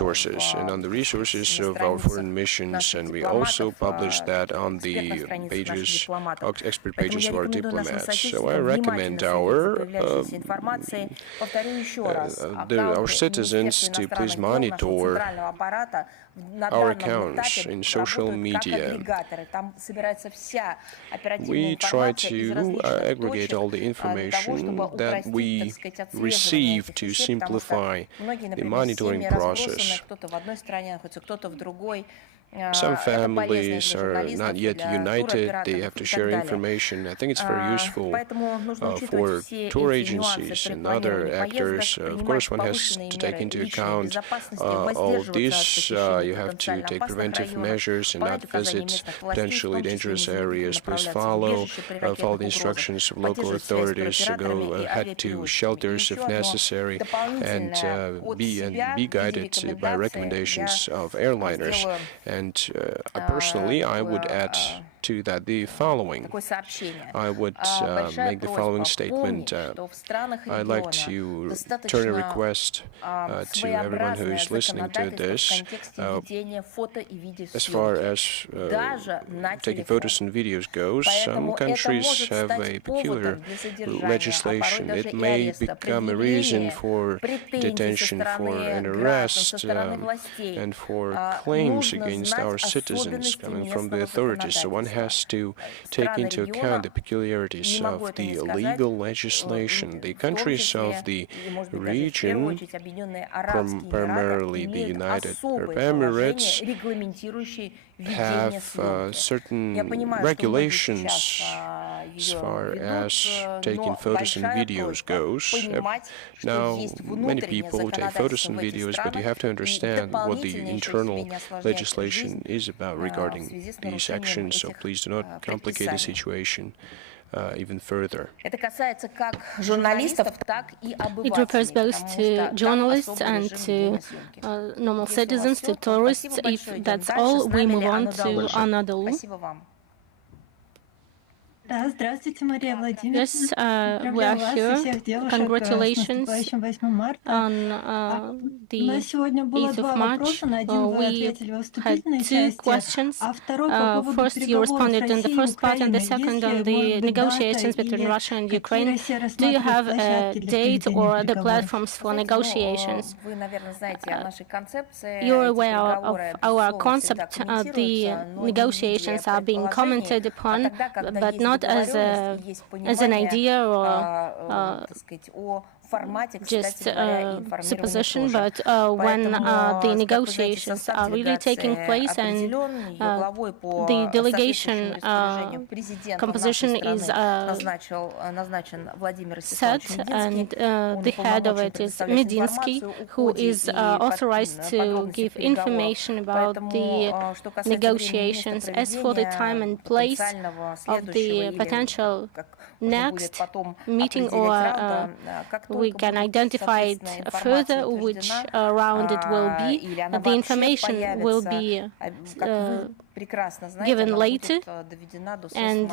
resources and on the resources of our foreign missions, and we also publish that on the pages, expert pages of our diplomats. So I recommend our citizens to please monitor our accounts in social media. We try to aggregate all the information that we receive to simplify the monitoring process. Some families are not yet united, they have to share information. I think it's very useful for tour agencies and other actors. Of course, one has to take into account all of this. You have to take preventive measures and not visit potentially dangerous areas. Please follow the instructions of local authorities, go ahead to shelters if necessary, and be guided by recommendations of airliners. And personally, I would add to that the following. I would make the following statement. I'd like to turn a request to everyone who is listening to this. As far as taking photos and videos goes, some countries have a peculiar legislation. It may become a reason for detention, for an arrest, and for claims against our citizens coming from the authorities. So one has to take into account the peculiarities of the legal legislation. The countries of the region, primarily the United Arab Emirates, have certain regulations as far as taking photos and videos goes. Now, many people take photos and videos, but you have to understand what the internal legislation is about regarding these actions, so please do not complicate the situation even further. It refers both to journalists and to normal citizens, to tourists. If that's all, we move on to Anna Dolu. Yes, we are here. Congratulations on the 8th of March. We had two questions. First, you responded in the first part, and the second on the negotiations between Russia and Ukraine. Do you have a date or the platforms for negotiations? You're aware of our concept. The negotiations are being commented upon, but not as an idea or just supposition, but when the negotiations are really taking place and the delegation composition is set, and the head of it is Medinsky, who is authorized to give information about the negotiations. As for the time and place of the potential next meeting, or we can identify it further, which round it will be. The information will be given later, and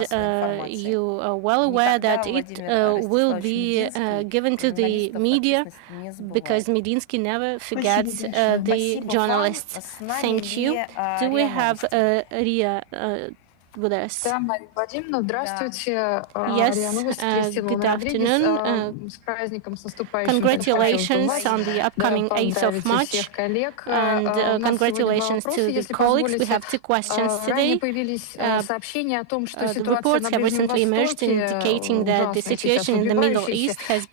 you are well aware that it will be given to the media, because Medinsky never forgets the journalists. Thank you. Do we have Ria with us? Yes, good afternoon. Congratulations on the upcoming 8th of March, and congratulations to the colleagues. We have two questions today. The reports have recently emerged indicating that the situation in the Middle East has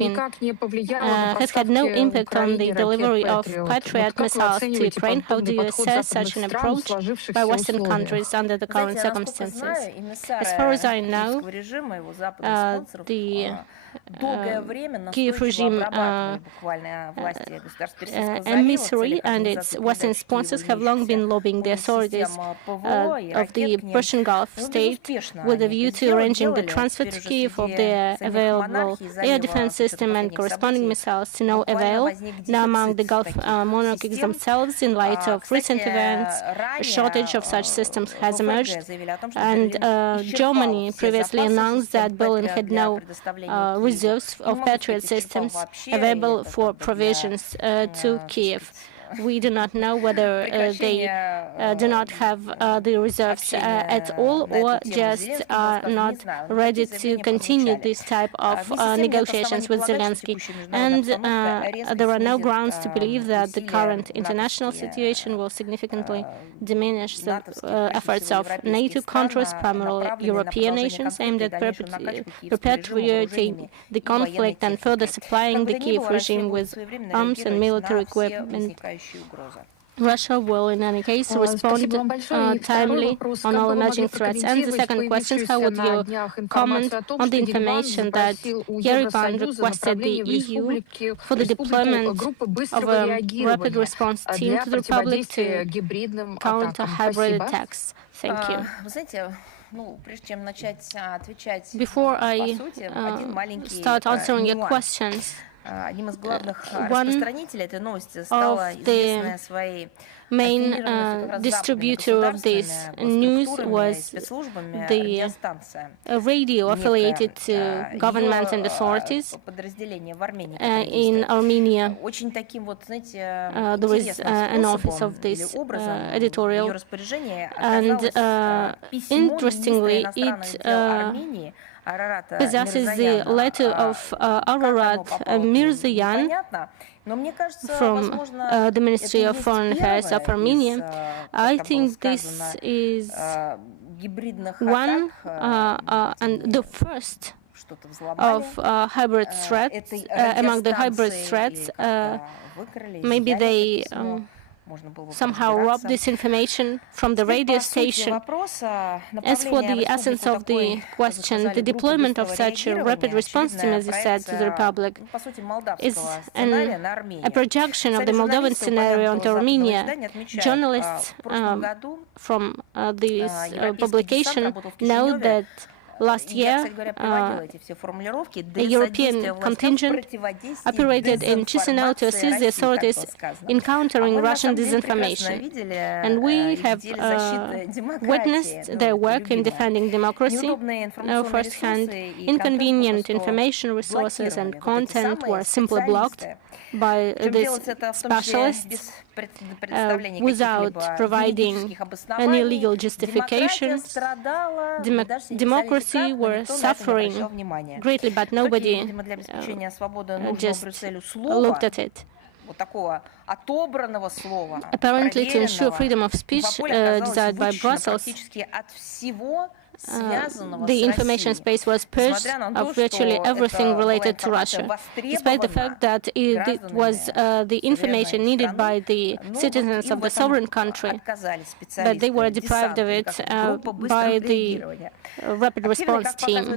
had no impact on the delivery of Patriot missiles to Ukraine. How do you assess such an approach by Western countries under the current circumstances? As far as I know, the Kiev regime emissary and its Western sponsors have long been lobbying the authorities of the Persian Gulf state with a view to arranging the transfer to Kiev of their available air defense system and corresponding missiles to no avail. Now, among the Gulf monarchies themselves, in light of recent events, a shortage of such systems has emerged, and Germany previously announced that Berlin had no reserves of Patriot systems available for provisions to Kiev. We do not know whether they do not have the reserves at all, or just are not ready to continue this type of negotiations with Zelensky. And there are no grounds to believe that the current international situation will significantly diminish the efforts of NATO countries, primarily European nations, aimed at perpetuating the conflict and further supplying the Kiev regime with arms and military equipment. Russia will, in any case, respond timely on all emerging threats. And the second question, how would you comment on the information that Yerevan requested the EU for the deployment of a rapid response team to the Republic to counter hybrid attacks? Thank you. Before I start answering your questions, one of the main distributor of this news was the radio affiliated to government and authorities in Armenia. There is an office of this editorial, and interestingly, it possesses the letter of Ararat Mirzayan from the Ministry of Foreign Affairs of Armenia. I think this is one and the first of hybrid threats. Among the hybrid threats, maybe they somehow robbed this information from the radio station. As for the essence of the question, the deployment of such a rapid response team, as you said, to the Republic, is a projection of the Moldovan scenario onto Armenia. Journalists from this publication know that last year, a European contingent operated in Chisinau to assist the authorities in countering Russian disinformation. And we have witnessed their work in defending democracy. Firsthand, inconvenient information resources and content were simply blocked by these specialists without providing any legal justifications. Democracy were suffering greatly, but nobody just looked at it. Apparently, to ensure freedom of speech desired by Brussels, the information space was purged of virtually everything related to Russia, despite the fact that it was the information needed by the citizens of the sovereign country, but they were deprived of it by the rapid response team.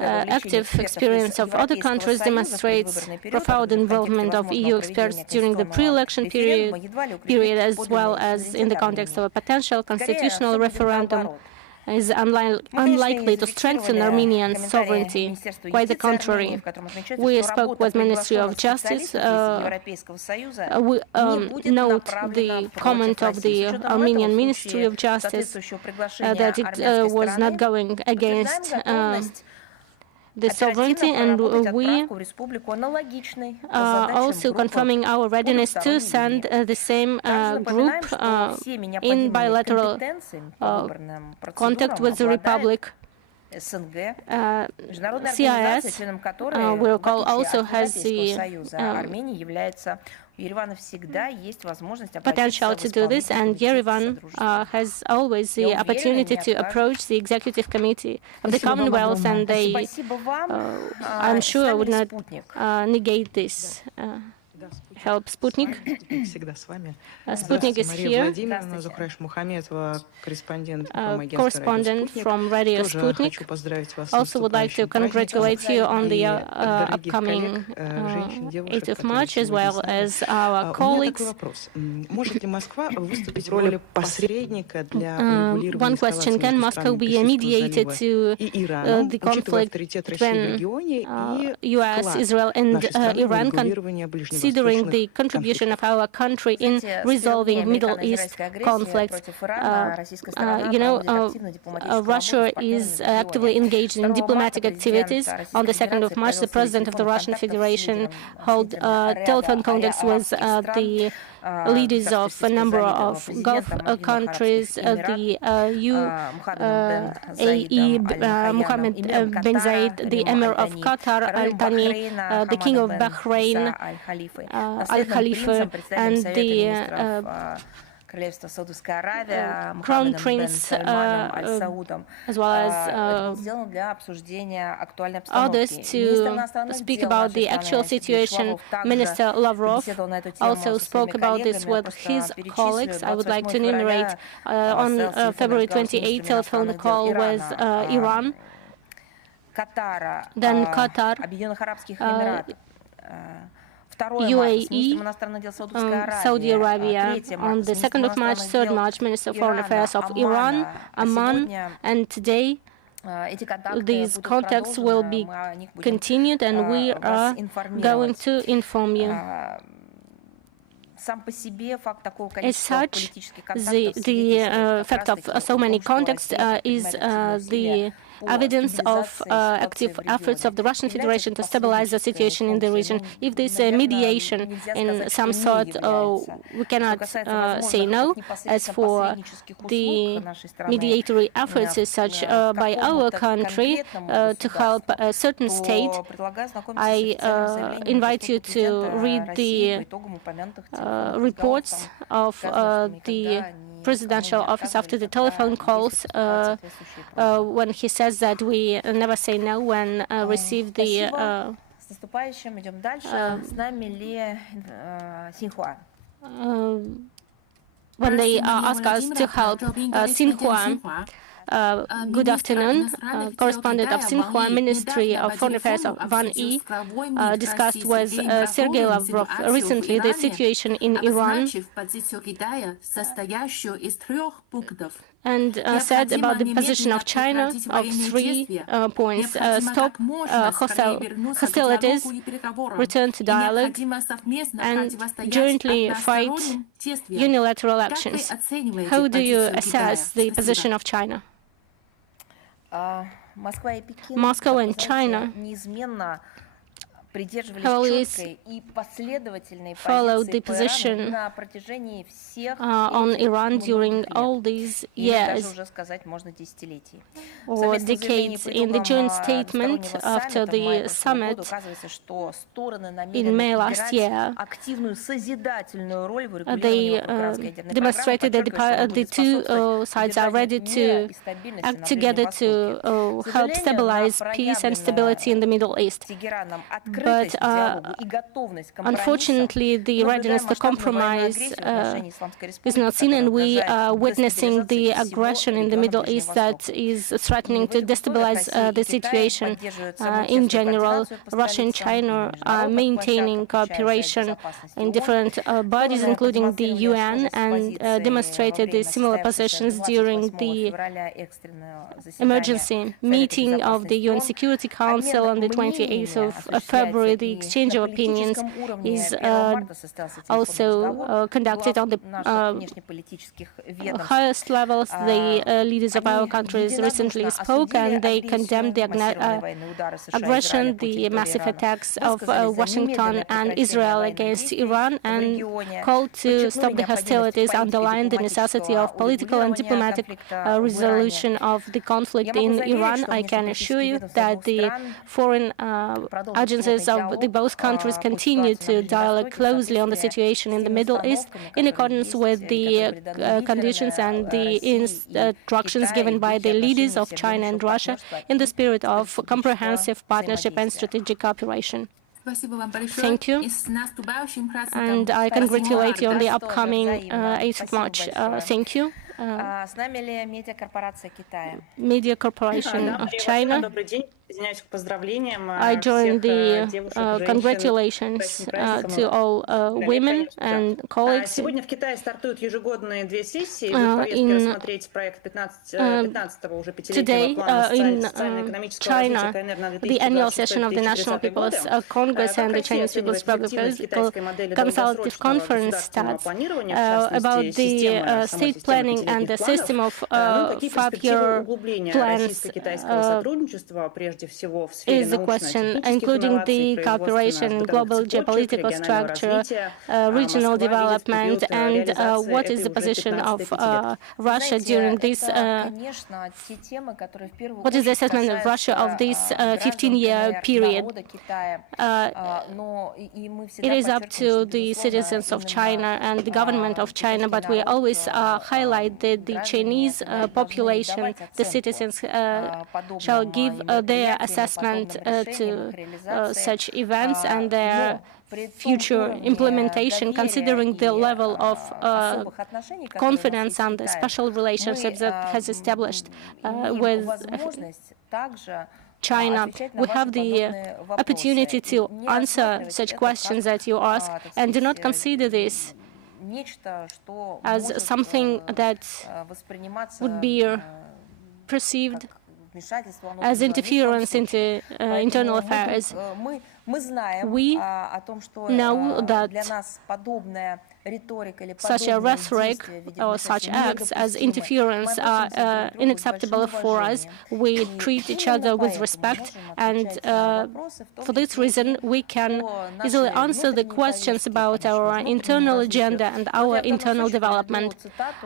Active experience of other countries demonstrates profound involvement of EU experts during the pre-election period, as well as in the context of a potential constitutional referendum, is unlikely to strengthen Armenian sovereignty. Quite the contrary. We spoke with Ministry of Justice. We note the comment of the Armenian Ministry of Justice that it was not going against the sovereignty, and we are also confirming our readiness to send the same group in bilateral contact with the Republic. CIS, we recall, also has the potential to do this, and Yerevan has always the opportunity to approach the Executive Committee of the Commonwealth, and they, I'm sure, would not negate this help. Sputnik. Sputnik is here, correspondent from Radio Sputnik. Also would like to congratulate you on the upcoming 8th of March, as well as our colleagues. One question, can Moscow be a mediator to the conflict between US, Israel and Iran, considering highlight the contribution of our country in resolving Middle East conflicts. Russia is actively engaged in diplomatic activities. On the 2nd of March, the President of the Russian Federation held telephone contacts with the leaders of a number of Gulf countries, the UAE, Mohammed bin Zayed, the Emir of Qatar, Al Thani, the King of Bahrain, Al Khalifa, and the Crown Prince, as well as others, to speak about the actual situation. Minister Lavrov also spoke about this with his colleagues. I would like to enumerate on February 28th, telephone call with Iran, then Qatar, UAE, Saudi Arabia. On the 2nd of March, 3rd March, Minister of Foreign Affairs of Iran, Amman, and today these contacts will be continued, and we are going to inform you. As such, the fact of so many contacts is the evidence of active efforts of the Russian Federation to stabilize the situation in the region. If there's a mediation in some sort, we cannot say no. As for the mediatory efforts as such by our country to help a certain state, I invite you to read the reports of the presidential office after the telephone calls, when he says that we never say no when receive the when they ask us to help. Xinhua. Good afternoon. Correspondent of Xinhua Ministry of Foreign Affairs of Van Yi discussed with Sergei Lavrov recently the situation in Iran and said about the position of China of 3 points: stop hostilities, return to dialogue, and jointly fight unilateral actions. How do you assess the position of China? Moscow and China always followed the position on Iran during all these years or decades. In the joint statement after the summit in May last year, they demonstrated that the two sides are ready to act together to help stabilize peace and stability in the Middle East. But unfortunately, the readiness to compromise is not seen, and we are witnessing the aggression in the Middle East that is threatening to destabilize the situation. In general, Russia and China are maintaining cooperation in different bodies, including the UN, and demonstrated the similar positions during the emergency meeting of the UN Security Council on the 28th of February. The exchange of opinions is also conducted on the highest levels. The leaders of our countries recently spoke, and they condemned the aggression, the massive attacks of Washington and Israel against Iran, and called to stop the hostilities, underlined the necessity of political and diplomatic resolution of the conflict in Iran. I can assure you that the foreign agencies of the both countries continue to dialogue closely on the situation in the Middle East in accordance with the conditions and the instructions given by the leaders of China and Russia in the spirit of comprehensive partnership and strategic cooperation. Thank you, and I congratulate you on the upcoming 8th of March. Thank you. Media Corporation of China. I join the congratulations to all women and colleagues. Today, in China, the annual session of the National People's Congress and the Chinese People's Political Consultative Conference starts about the state planning and the system of 5-year plans is the question, including the cooperation, global geopolitical structure, regional development, and what is the position of Russia during this, what is the assessment of Russia of this 15-year period. It is up to the citizens of China and the government of China, but we always highlight that the Chinese population, the citizens, shall give their assessment to such events and their future implementation, considering the level of confidence and the special relationships that has established with China. We have the opportunity to answer such questions that you ask, and do not consider this as something that would be perceived as interference into internal affairs. We know that such a rhetoric or such acts as interference are unacceptable for us. We treat each other with respect, and for this reason we can easily answer the questions about our internal agenda and our internal development.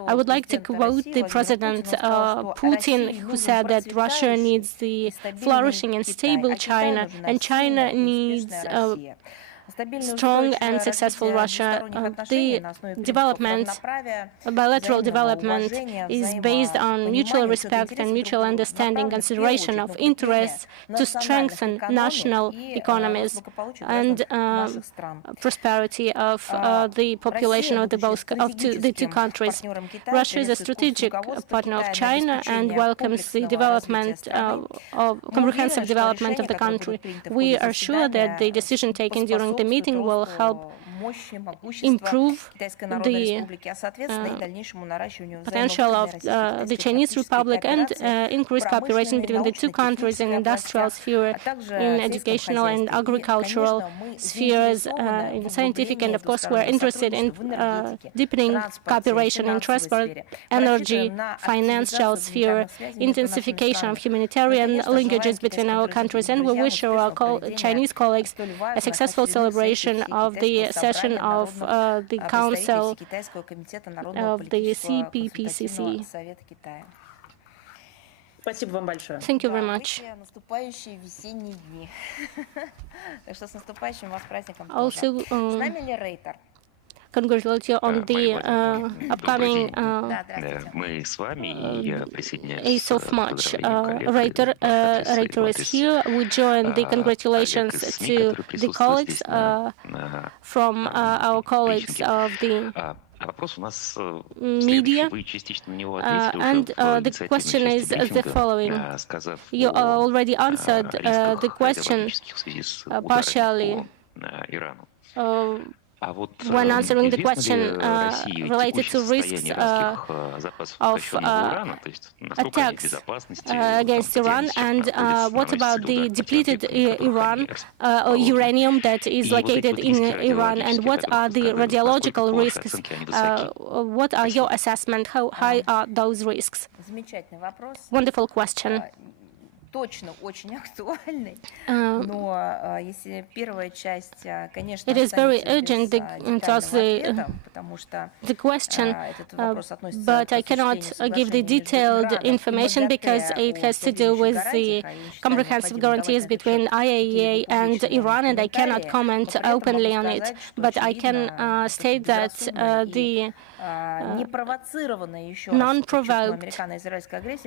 I would like to quote the President Putin, who said that Russia needs the flourishing and stable China, and China needs strong and successful Russia. The development, bilateral development, is based on mutual respect and mutual understanding, consideration of interests to strengthen national economies and prosperity of the population of the two countries. Russia is a strategic partner of China and welcomes the development of comprehensive development of the country. We are sure that the decision taken during the meeting will help improve the potential of the Chinese Republic and increase cooperation between the two countries in industrial sphere, in educational and agricultural spheres, in scientific, and of course we're interested in deepening cooperation in transport, energy, financial sphere, intensification of humanitarian linkages between our countries, and we wish our Chinese colleagues a successful celebration of the session of the Council of the CPPCC. Thank you very much. Also, congratulate you on the upcoming 8th of March. Reiter is here. We join the congratulations to the colleagues from our colleagues of the media, and the question is the following. You already answered the question partially when answering the question related to risks of attacks against Iran, and what about the depleted uranium that is located in Iran, and what are the radiological risks? What are your assessment? How high are those risks? Wonderful question. It is very urgent to answer the question, but I cannot give the detailed information because it has to do with the comprehensive guarantees between IAEA and Iran, and I cannot comment openly on it. But I can state that the non-provoked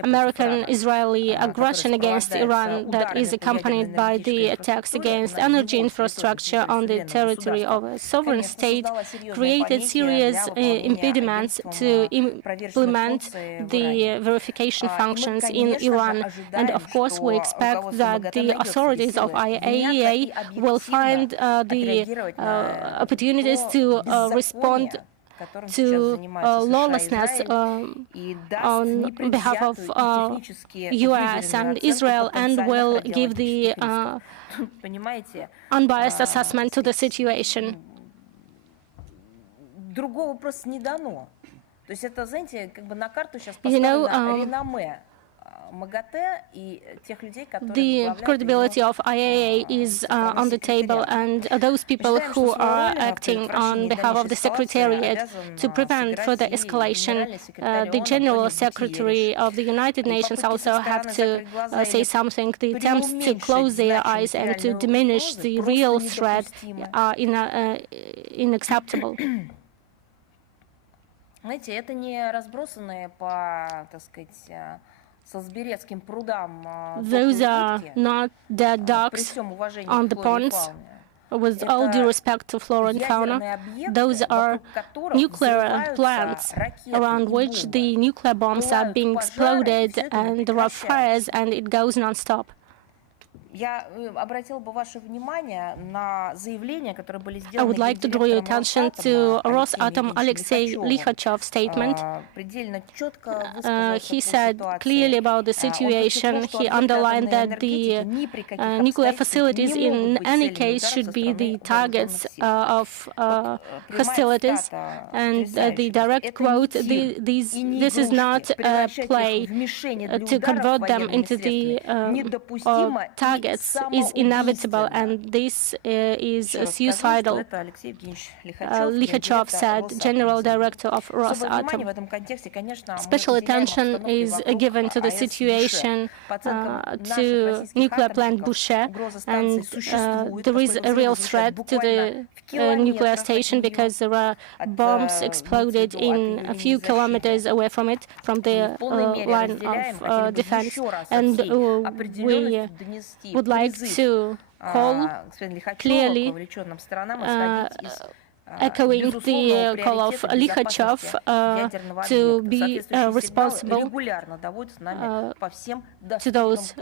American-Israeli aggression against against Iran that is accompanied by the attacks against energy infrastructure on the territory of a sovereign state created serious impediments to implement the verification functions in Iran. And of course, we expect that the authorities of IAEA will find the opportunities to respond to lawlessness on behalf of US and Israel, and will give the unbiased assessment to the situation. You know, the credibility of IAEA is on the table, and those people who are acting on behalf of the Secretariat to prevent further escalation, the General Secretary of the United Nations also have to say something. The attempts to close their eyes and to diminish the real threat are unacceptable. Знаете, это не разбросанные по, так сказать, Those are not dead ducks on the ponds, with all due respect to flora and fauna. Those are nuclear plants around which the nuclear bombs are being exploded, and there are fires, and it goes non-stop. I would like to draw your attention to Rosatom Alexei Likhachev's statement. He said clearly about the situation. He underlined that the nuclear facilities in any case should be the targets of hostilities. And the direct quote, this is not a play to convert them into the targets is inevitable, and this is suicidal, Likhachev said, General Director of Rosatom. Special attention is given to the situation to nuclear plant Bushehr, and there is a real threat to the nuclear station because there are bombs exploded in a few kilometers away from it, from the line of defense. And we would like to call clearly echoing the call of Likhachev to be responsible to those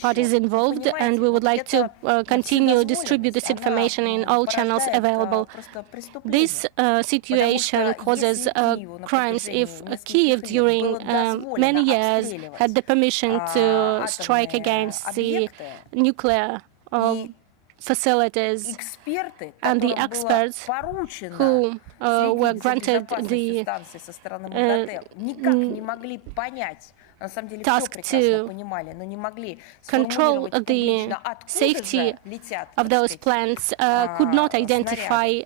parties involved, and we would like to continue to distribute this information in all channels available. This situation causes crimes if Kyiv during many years had the permission to strike against the nuclear facilities, and the experts who were granted the task to control the safety of those plants could not identify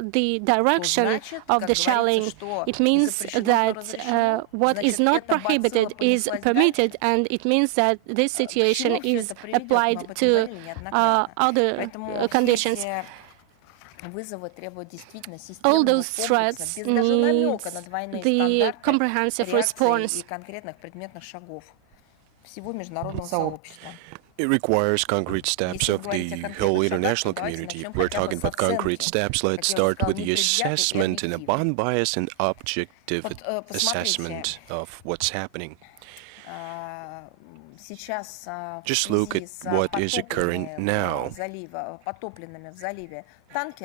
the direction of the shelling. It means that what is not prohibited is permitted, and it means that this situation is applied to other conditions. All those threats need the comprehensive response. It requires concrete steps of the whole international community. We're talking about concrete steps. Let's start with the assessment and a unbiased and objective assessment of what's happening. Just look at what is occurring now.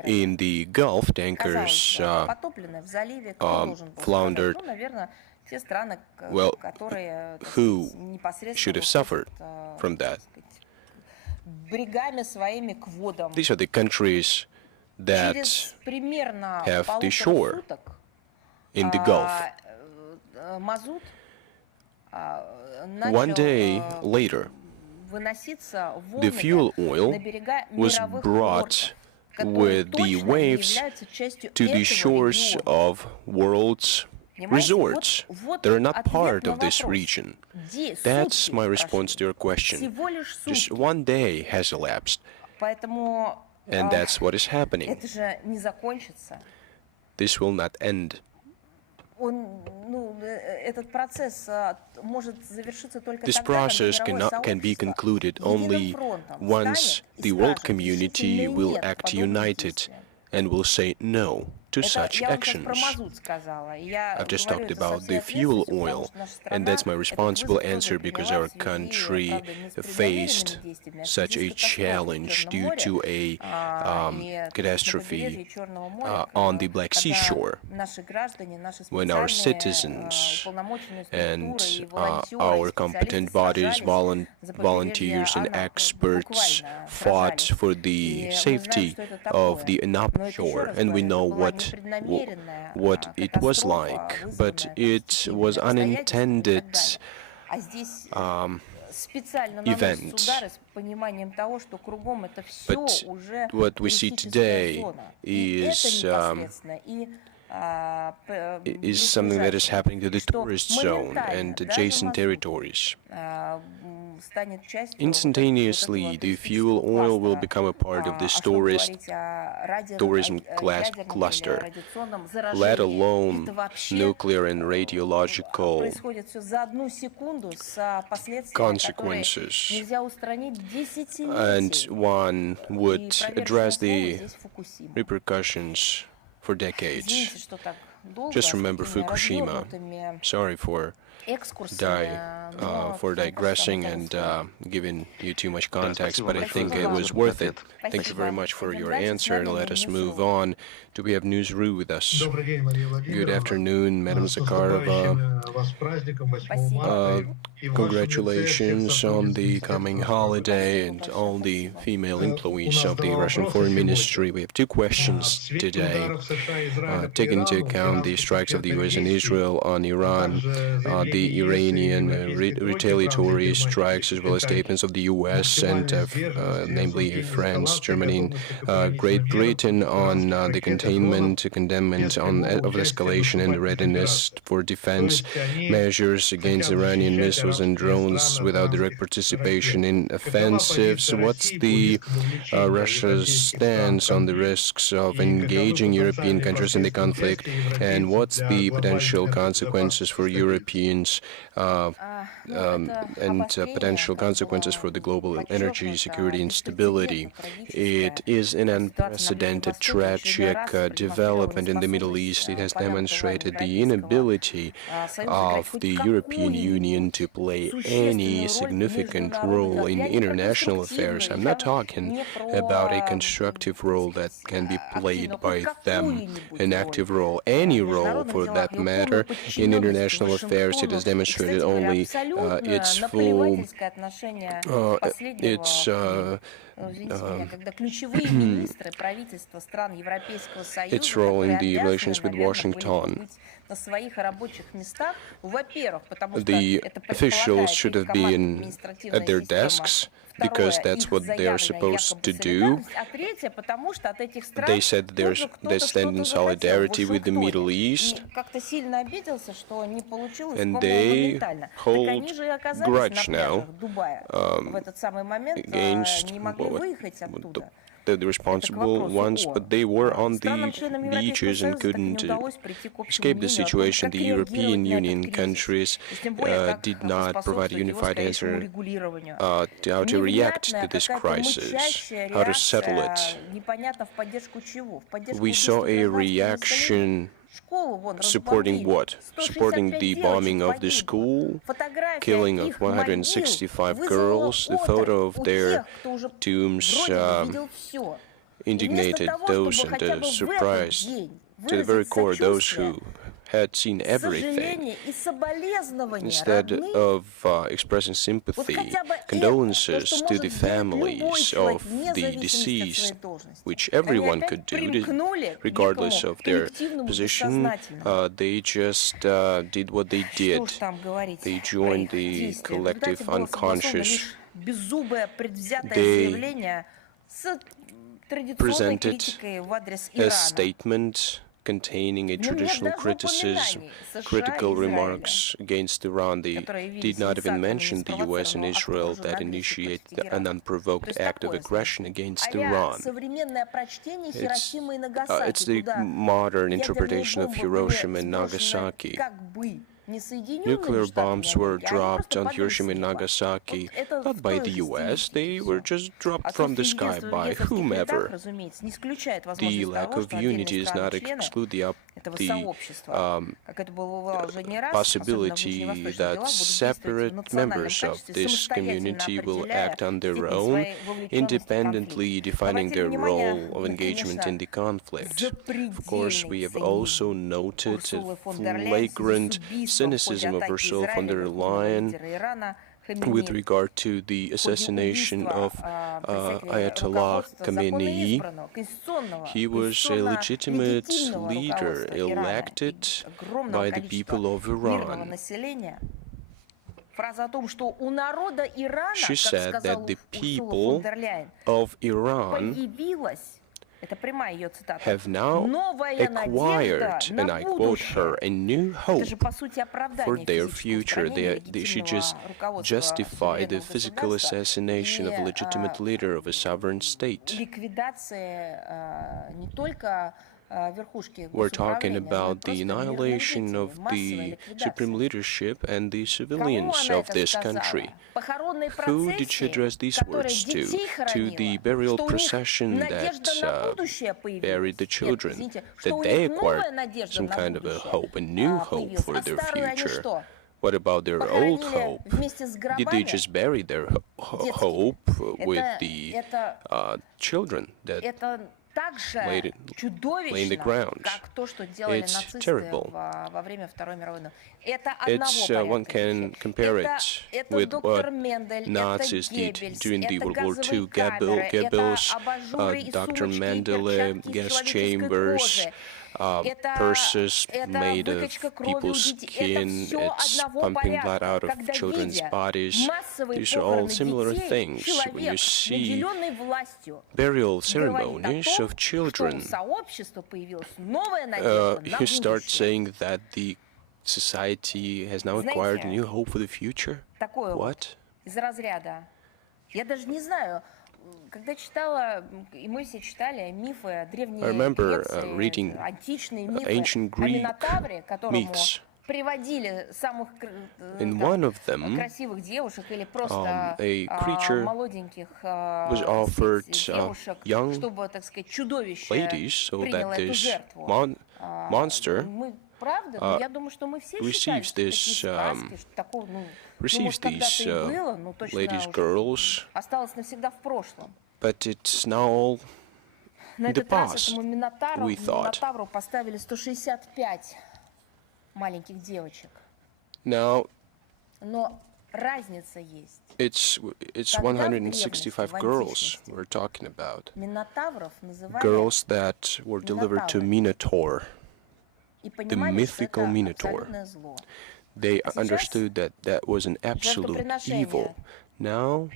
In the Gulf, tankers floundered. Well, who should have suffered from that? These are the countries that have the shore in the Gulf. One day later, the fuel oil was brought with the waves to the shores of world's resorts. They're not part of this region. That's my response to your question. Just one day has elapsed, and that's what is happening. This will not end. This process can be concluded only once the world community will act united and will say no to such actions. I've just talked about the fuel oil, and that's my responsible answer because our country faced such a challenge due to a catastrophe on the Black Sea shore, when our citizens and our competent bodies, volunteers and experts fought for the safety of the Anapa shore, and we know what it was like, but it was unintended event. But what we see today is something that is happening to the tourist zone and adjacent territories. Instantaneously, the fuel oil will become a part of this tourism cluster, let alone nuclear and radiological consequences. And one would address the repercussions for decades. Just remember Fukushima. Sorry for digressing and giving you too much context, but I think it was worth it. Thank you very much for your answer, and let us move on. Do we have Newsroom with us? Good afternoon, Madam Zakharova. Congratulations on the coming holiday and all the female employees of the Russian Foreign Ministry. We have two questions today. Taking into account the strikes of the U.S. and Israel on Iran, the Iranian retaliatory strikes, as well as statements of the U.S. and namely France, Germany, and Great Britain on the containment of escalation and readiness for defense measures against Iranian missiles and drones without direct participation in offensives. What's the Russia's stance on the risks of engaging European countries in the conflict, and what's the potential consequences for Europeans and potential consequences for the global energy security and stability? It is an unprecedented, tragic development in the Middle East. It has demonstrated the inability of the European Union to play any significant role in international affairs. I'm not talking about a constructive role that can be played by them, an active role, any role for that matter. In international affairs, it has demonstrated only its its role in the relations with Washington. The officials should have been at their desks, because that's what they're supposed to do. They said they stand in solidarity with the Middle East, and they hold grudge now against the responsible ones, but they were on the beaches and couldn't escape the situation. The European Union countries did not provide a unified answer to how to react to this crisis, how to settle it. We saw a reaction supporting what? Supporting the bombing of the school, killing of 165 girls. The photo of their tombs indignated those and surprised to the very core those who had seen everything. Instead of expressing sympathy, condolences to the families of the deceased, which everyone could do, regardless of their position, they just did what they did. They joined the collective unconscious. They presented a statement containing a traditional criticism, critical remarks against Iran. They did not even mention the U.S. and Israel that initiated an unprovoked act of aggression against Iran. It's the modern interpretation of Hiroshima and Nagasaki. nuclear bombs were dropped on Hiroshima and Nagasaki, not by the US, they were just dropped from the sky by whomever. The lack of unity does not exclude the possibility that separate members of this community will act on their own, independently defining their role of engagement in the conflict. Of course, we have also noted a flagrant cynicism of Ursula von der Leyen with regard to the assassination of Ayatollah Khamenei. He was a legitimate leader elected by the people of Iran. She said that the people of Iran have now acquired, and I quote her, a new hope for their future. She just justified the physical assassination of a legitimate leader of a sovereign state. We're talking about the annihilation of the supreme leadership and the civilians of this country. Who did she address these words to? To the burial procession that buried the children, that they acquired some kind of a hope, a new hope for their future. What about their old hope? Did they just bury their hope with the children that lay in the ground? It's terrible. One can compare it with what Nazis did during the World War II. Goebbels, Dr. Mengele, gas chambers, purses made of people's skin, it's pumping blood out of children's bodies. These are all similar things. When you see burial ceremonies of children, you start saying that the society has now acquired a new hope for the future? What? I remember reading ancient Greek myths. In one of them, a creature was offered young ladies so that this monster receives these ladies, girls, but it's now all in the past, we thought. Now, it's 165 girls we're talking about. Girls that were delivered to Minotaur, the mythical Minotaur. They understood that that was an absolute evil. Now,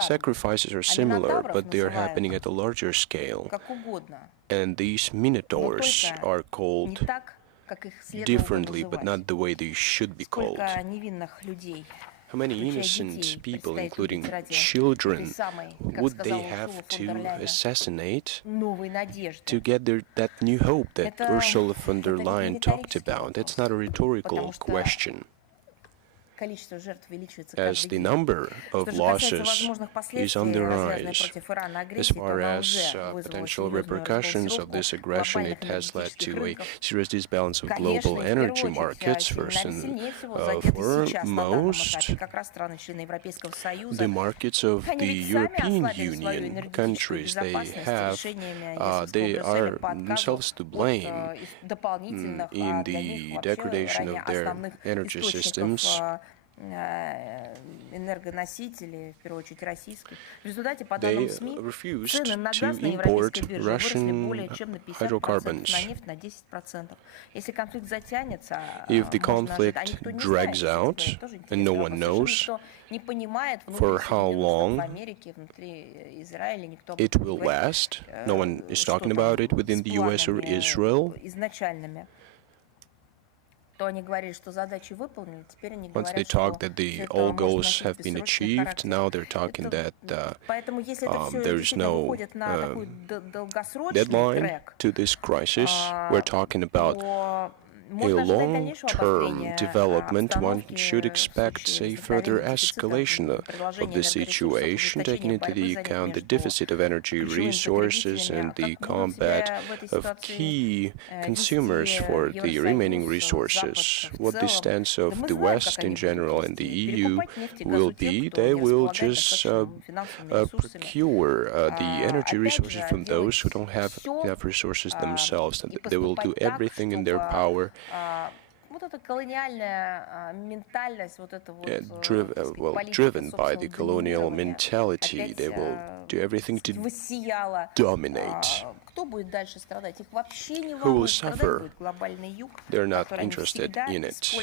sacrifices are similar, but they are happening at a larger scale. And these Minotaurs are called differently, but not the way they should be called. How many innocent people, including children, would they have to assassinate to get that new hope that Ursula von der Leyen talked about? That's not a rhetorical question. As the number of losses is on the rise, as far as potential repercussions of this aggression, it has led to a serious disbalance of global energy markets. First and foremost, the markets of the European Union countries, they are themselves to blame in the degradation of their energy systems. They refused to import Russian hydrocarbons. If the conflict drags out and no one knows for how long it will last, no one is talking about it within the US or Israel. Once they talk that all goals have been achieved, now they're talking that there is no deadline to this crisis. We're talking about a long-term development, one should expect a further escalation of the situation, taking into account the deficit of energy resources and the combat of key consumers for the remaining resources. What the stance of the West in general and the EU will be, they will just procure the energy resources from those who don't have enough resources themselves, and they will do everything in their power driven by the colonial mentality. They will do everything to dominate. Who will suffer? They're not interested in it.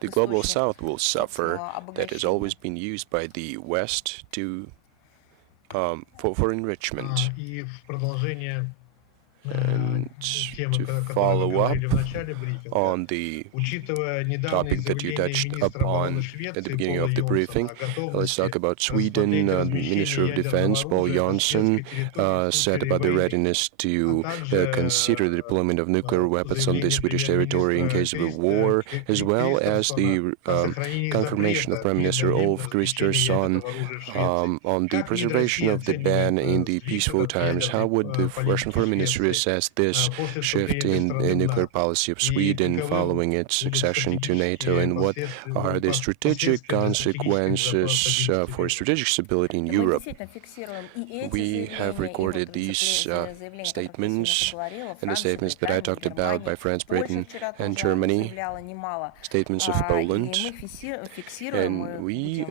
The global south will suffer. That has always been used by the West to for enrichment. And to follow up on the topic that you touched upon at the beginning of the briefing, let's talk about Sweden. The Minister of Defense, Paul Jansson, said about the readiness to consider the deployment of nuclear weapons on the Swedish territory in case of a war, as well as the confirmation of Prime Minister Ulf Kristersson on the preservation of the ban in the peaceful times. How would the Russian Foreign Ministry assess this shift in the nuclear policy of Sweden following its accession to NATO, and what are the strategic consequences for strategic stability in Europe? We have recorded these statements and the statements that I talked about by France, Britain, and Germany, statements of Poland, and we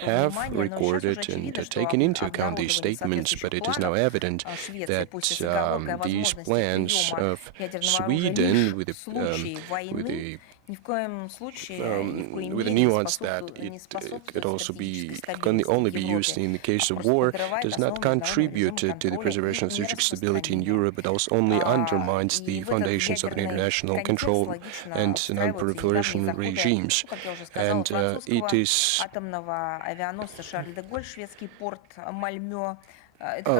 have recorded and taken into account these statements, but it is now evident that these plans of Sweden with the nuance that it can only be used in the case of war, does not contribute to the preservation of strategic stability in Europe, but also only undermines the foundations of an international control and non-proliferation regimes. And it is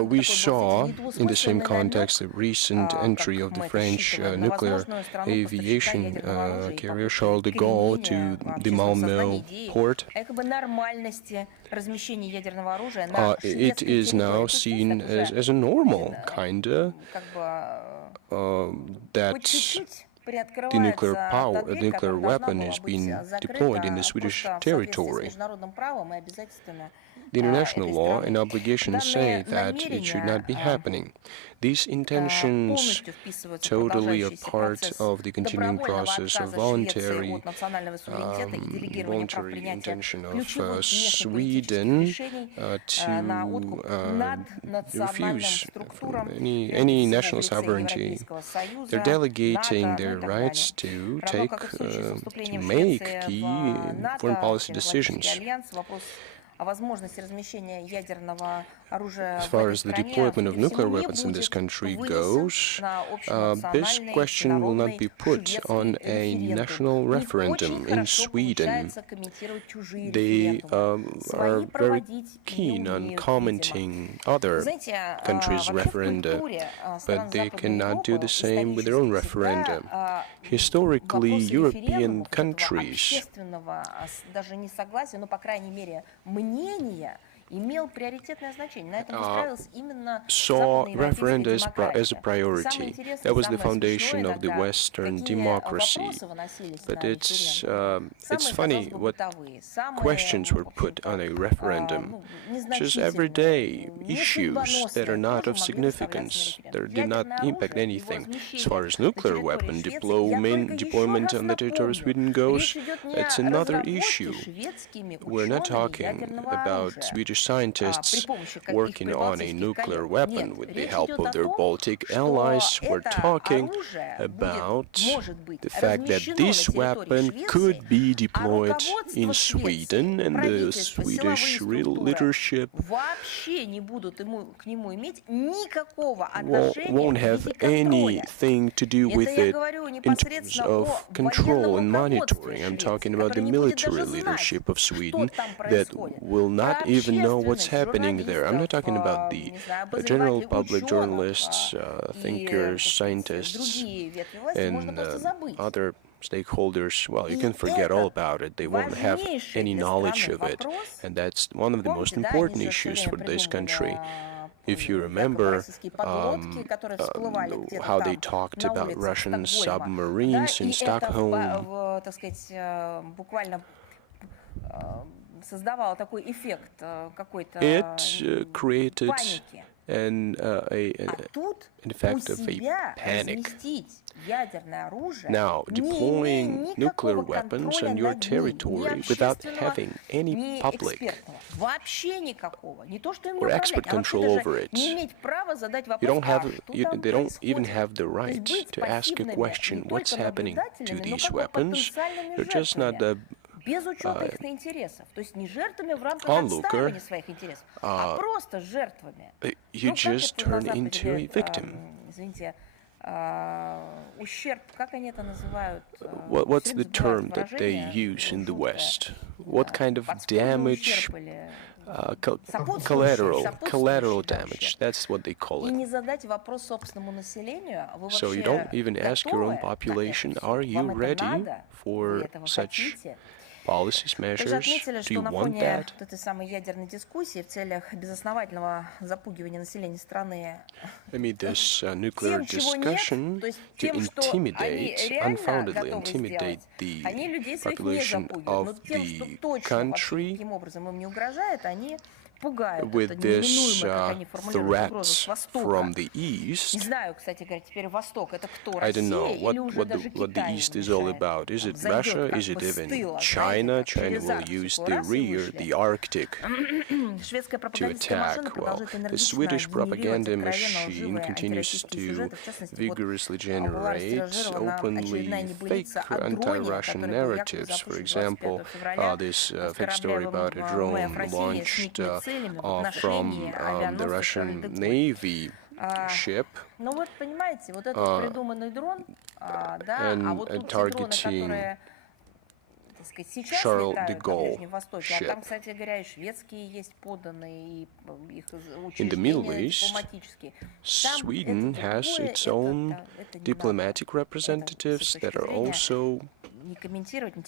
we saw, in the same context, the recent entry of the French nuclear aviation carrier Charles de Gaulle to the Malmö port. It is now seen as a normal, kinda, that the nuclear weapon is being deployed in the Swedish territory. The international law and obligations say that it should not be happening. These intentions totally are part of the continuing process of voluntary intention of Sweden to refuse any national sovereignty. They're delegating their rights to make key foreign policy decisions. As far as the deployment of nuclear weapons in this country goes, this question will not be put on a national referendum in Sweden. They are very keen on commenting other countries' referenda, but they cannot do the same with their own referendum. Historically, European countries saw referenda as a priority. That was the foundation of the Western democracy. But it's funny what questions were put on a referendum. Just everyday issues that are not of significance, that did not impact anything. As far as nuclear weapon deployment on the territory of Sweden goes, it's another issue. We're not talking about Swedish scientists working on a nuclear weapon with the help of their Baltic allies. We're talking about the fact that this weapon could be deployed in Sweden, and the Swedish leadership won't have anything to do with it in terms of control and monitoring. I'm talking about the military leadership of Sweden that will not even know what's happening there. I'm not talking about the general public, journalists, thinkers, scientists, and other stakeholders. Well, you can forget all about it. They won't have any knowledge of it. And that's one of the most important issues for this country. If you remember how they talked about Russian submarines in Stockholm, it created an effect of a panic. Now, deploying nuclear weapons on your territory without having any public or expert control over it, they don't even have the right to ask a question, what's happening to these weapons? You're just not the onlooker, you just turn into a victim. What's the term that they use in the West? What kind of damage? Collateral damage. That's what they call it. So you don't even ask your own population, are you ready for such policies, measures? Do you want that? I mean, this nuclear discussion to intimidate, unfoundedly intimidate the population of the country with this threats from the East. I don't know what the East is all about. Is it Russia? Is it even China? China will use the rear, the Arctic, to attack. Well, the Swedish propaganda machine continues to vigorously generate openly fake anti-Russian narratives. For example, this fake story about a drone launched from the Russian Navy ship and targeting Charles de Gaulle ship. In the Middle East, Sweden has its own diplomatic representatives that are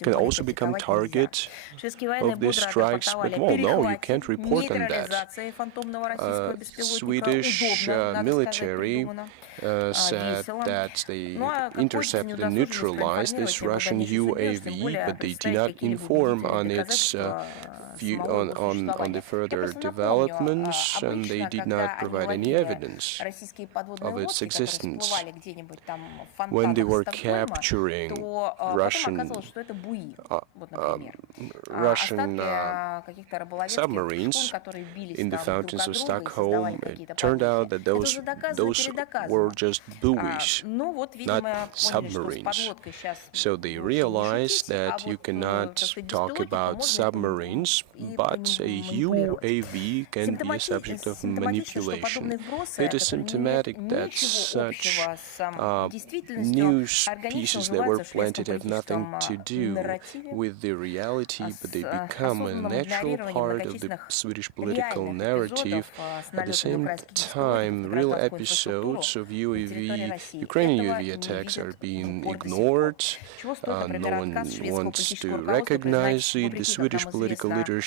can also become target of these strikes, but well, no, you can't report on that. Swedish military said that they intercepted and neutralized this Russian UAV, but they did not inform on its on the further developments, and they did not provide any evidence of its existence. When they were capturing Russian submarines in the fountains of Stockholm, it turned out that those were just buoys, not submarines. So they realized that you cannot talk about submarines, but a UAV can be a subject of manipulation. It is symptomatic that such news pieces that were planted have nothing to do with the reality, but they become a natural part of the Swedish political narrative. At the same time, real episodes of Ukrainian UAV attacks are being ignored. No one wants to recognize it. The Swedish political leadership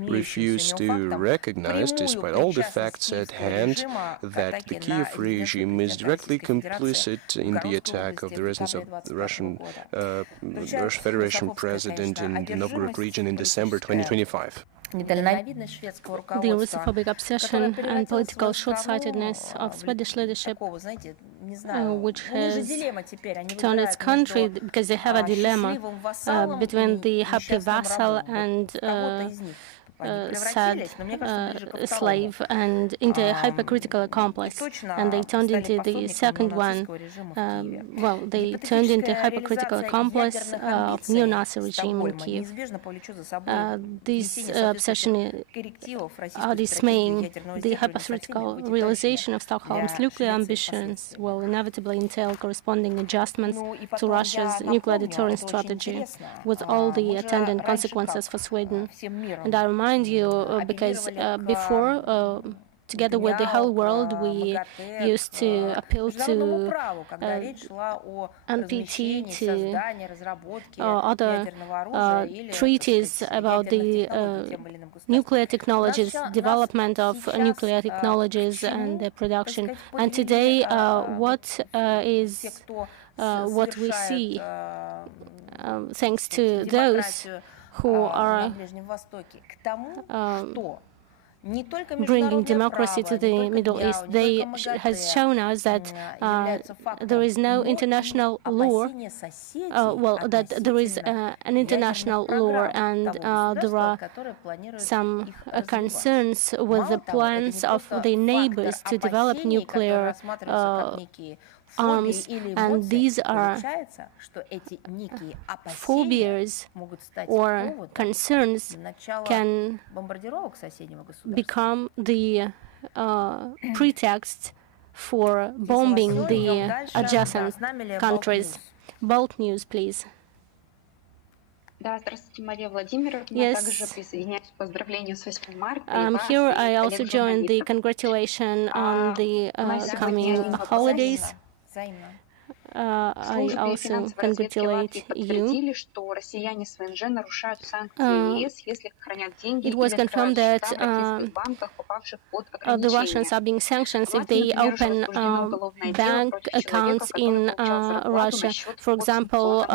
refused to recognize, despite all the facts at hand, that the Kiev regime is directly complicit in the attack of the residence of the Russian Federation president in the Novgorod region in December 2025. The Russophobic obsession and political short-sightedness of Swedish leadership, which has turned its country, because they have a dilemma between the happy vassal and sad slave, and into a hypercritical accomplice, and they turned into the second one. Well, they turned into hypercritical accomplice of neo-Nazi regime in Kiev. This obsession are dismaying. The hypothetical realization of Stockholm's nuclear ambitions will inevitably entail corresponding adjustments to Russia's nuclear deterrence strategy, with all the attendant consequences for Sweden. And I remind remind you, because before, together with the whole world, we used to appeal to NPT, to other treaties about the nuclear technologies, development of nuclear technologies and their production. And today, what we see, thanks to those who are bringing democracy to the Middle East, they has shown us that there is no international law, that there is an international law, and there are some concerns with the plans of the neighbors to develop nuclear arms, and these are phobias or concerns can become the pretext for bombing the adjacent countries. Bold news, please. Yes. Here I also join the congratulation on the coming holidays. I also congratulate you. It was confirmed that the Russians are being sanctioned if they open bank accounts in Russia. For example,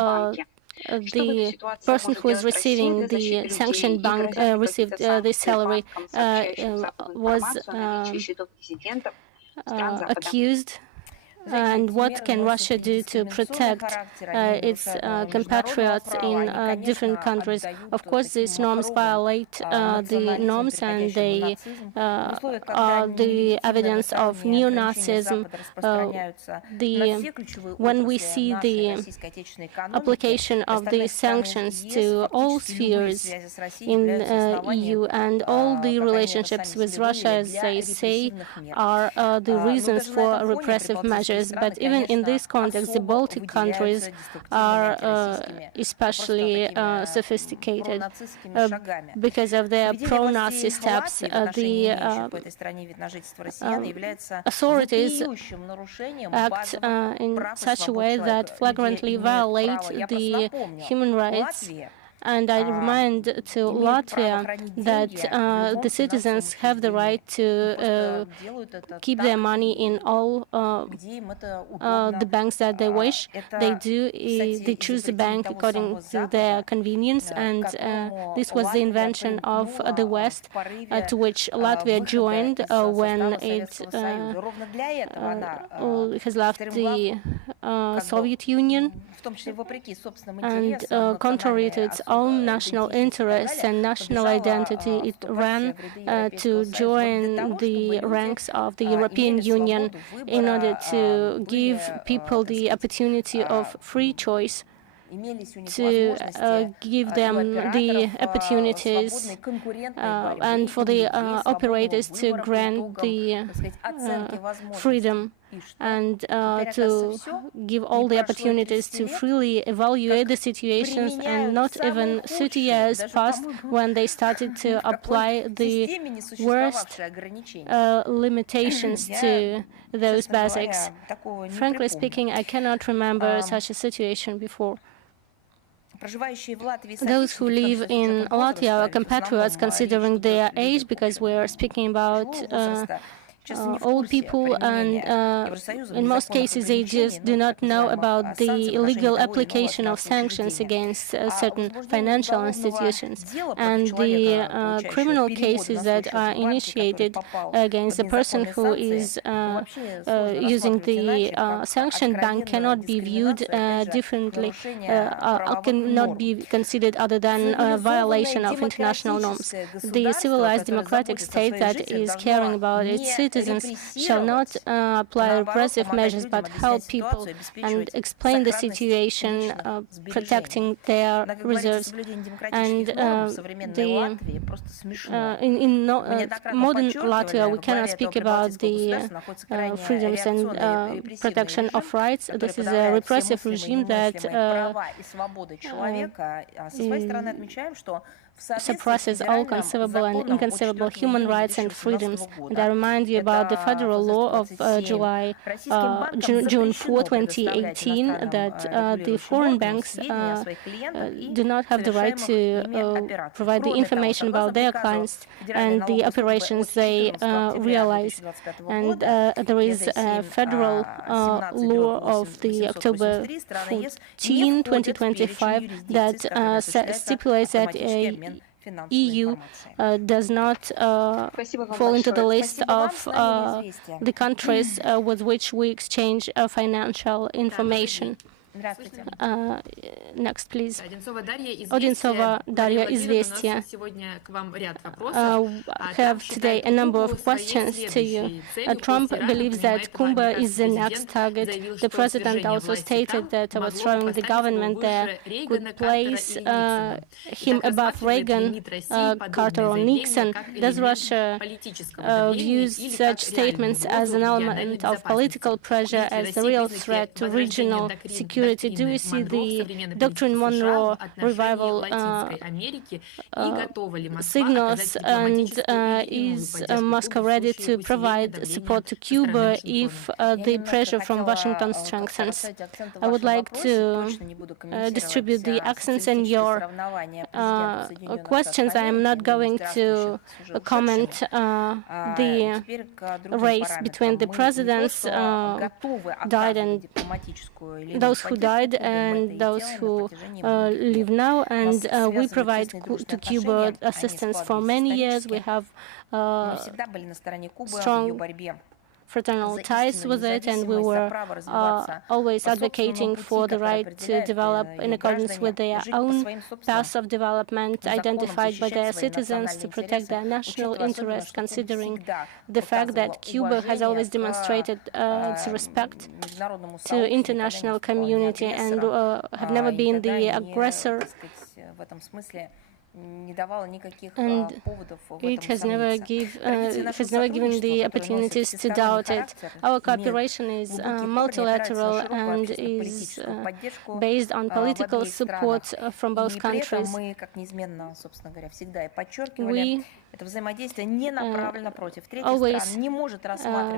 the person who is receiving the sanctioned bank received the salary was accused. And what can Russia do to protect its compatriots in different countries? Of course, these norms violate the norms, and they are the evidence of neo-Nazism. When we see the application of the sanctions to all spheres in EU, and all the relationships with Russia, as they say, are the reasons for repressive measures. But even in this context, the Baltic countries are especially sophisticated because of their pro-Nazi steps. The authorities act in such a way that flagrantly violate the human rights. And I remind to Latvia that the citizens have the right to keep their money in all the banks that they wish. They choose the bank according to their convenience, and this was the invention of the West, to which Latvia joined when it has left the Soviet Union. And contrary to its own national interests and national identity, it ran to join the ranks of the European Union in order to give people the opportunity of free choice, to give them the opportunities and for the operators to grant the freedom, and to give all the opportunities to freely evaluate the situations. And not even 30 years passed when they started to apply the worst limitations to those basics. Frankly speaking, I cannot remember such a situation before. Those who live in Latvia are compatriots considering their age, because we are speaking about old people, and in most cases they just do not know about the illegal application of sanctions against certain financial institutions. And the criminal cases that are initiated against the person who is using the sanctioned bank cannot be viewed differently, cannot be considered other than a violation of international norms. The civilized democratic state that is caring about its citizens shall not apply repressive measures, but help people and explain the situation, protecting their reserves. And in modern Latvia, we cannot speak about the freedoms and protection of rights. This is a repressive regime that suppresses all conceivable and inconceivable human rights and freedoms. And I remind you about the federal law of June 4, 2018, that the foreign banks do not have the right to provide the information about their clients and the operations they realize. And there is a federal law of the October 14, 2025 that stipulates that EU does not fall into the list of the countries with which we exchange financial information. Next, please. Одинцова Daria, Известия. Have today a number of questions to you. Trump believes that Cuba is the next target. The president also stated that overthrowing the government there could place him above Reagan, Carter, or Nixon. Does Russia use such statements as an element of political pressure as the real threat to regional security? Do you see the Doctrine Monroe revival signals, and is Moscow ready to provide support to Cuba if the pressure from Washington strengthens? I would like to distribute the accents in your questions. I am not going to comment the race between the presidents died and those who died and those who live now, and we provide to Cuba assistance for many years. We have strong fraternal ties with it, and we were always advocating for the right to develop in accordance with their own path of development identified by their citizens to protect their national interests, considering the fact that Cuba has always demonstrated its respect to international community and have never been the aggressor. And it has never given the opportunities to doubt it. Our cooperation is multilateral and is based on political support from both countries. We always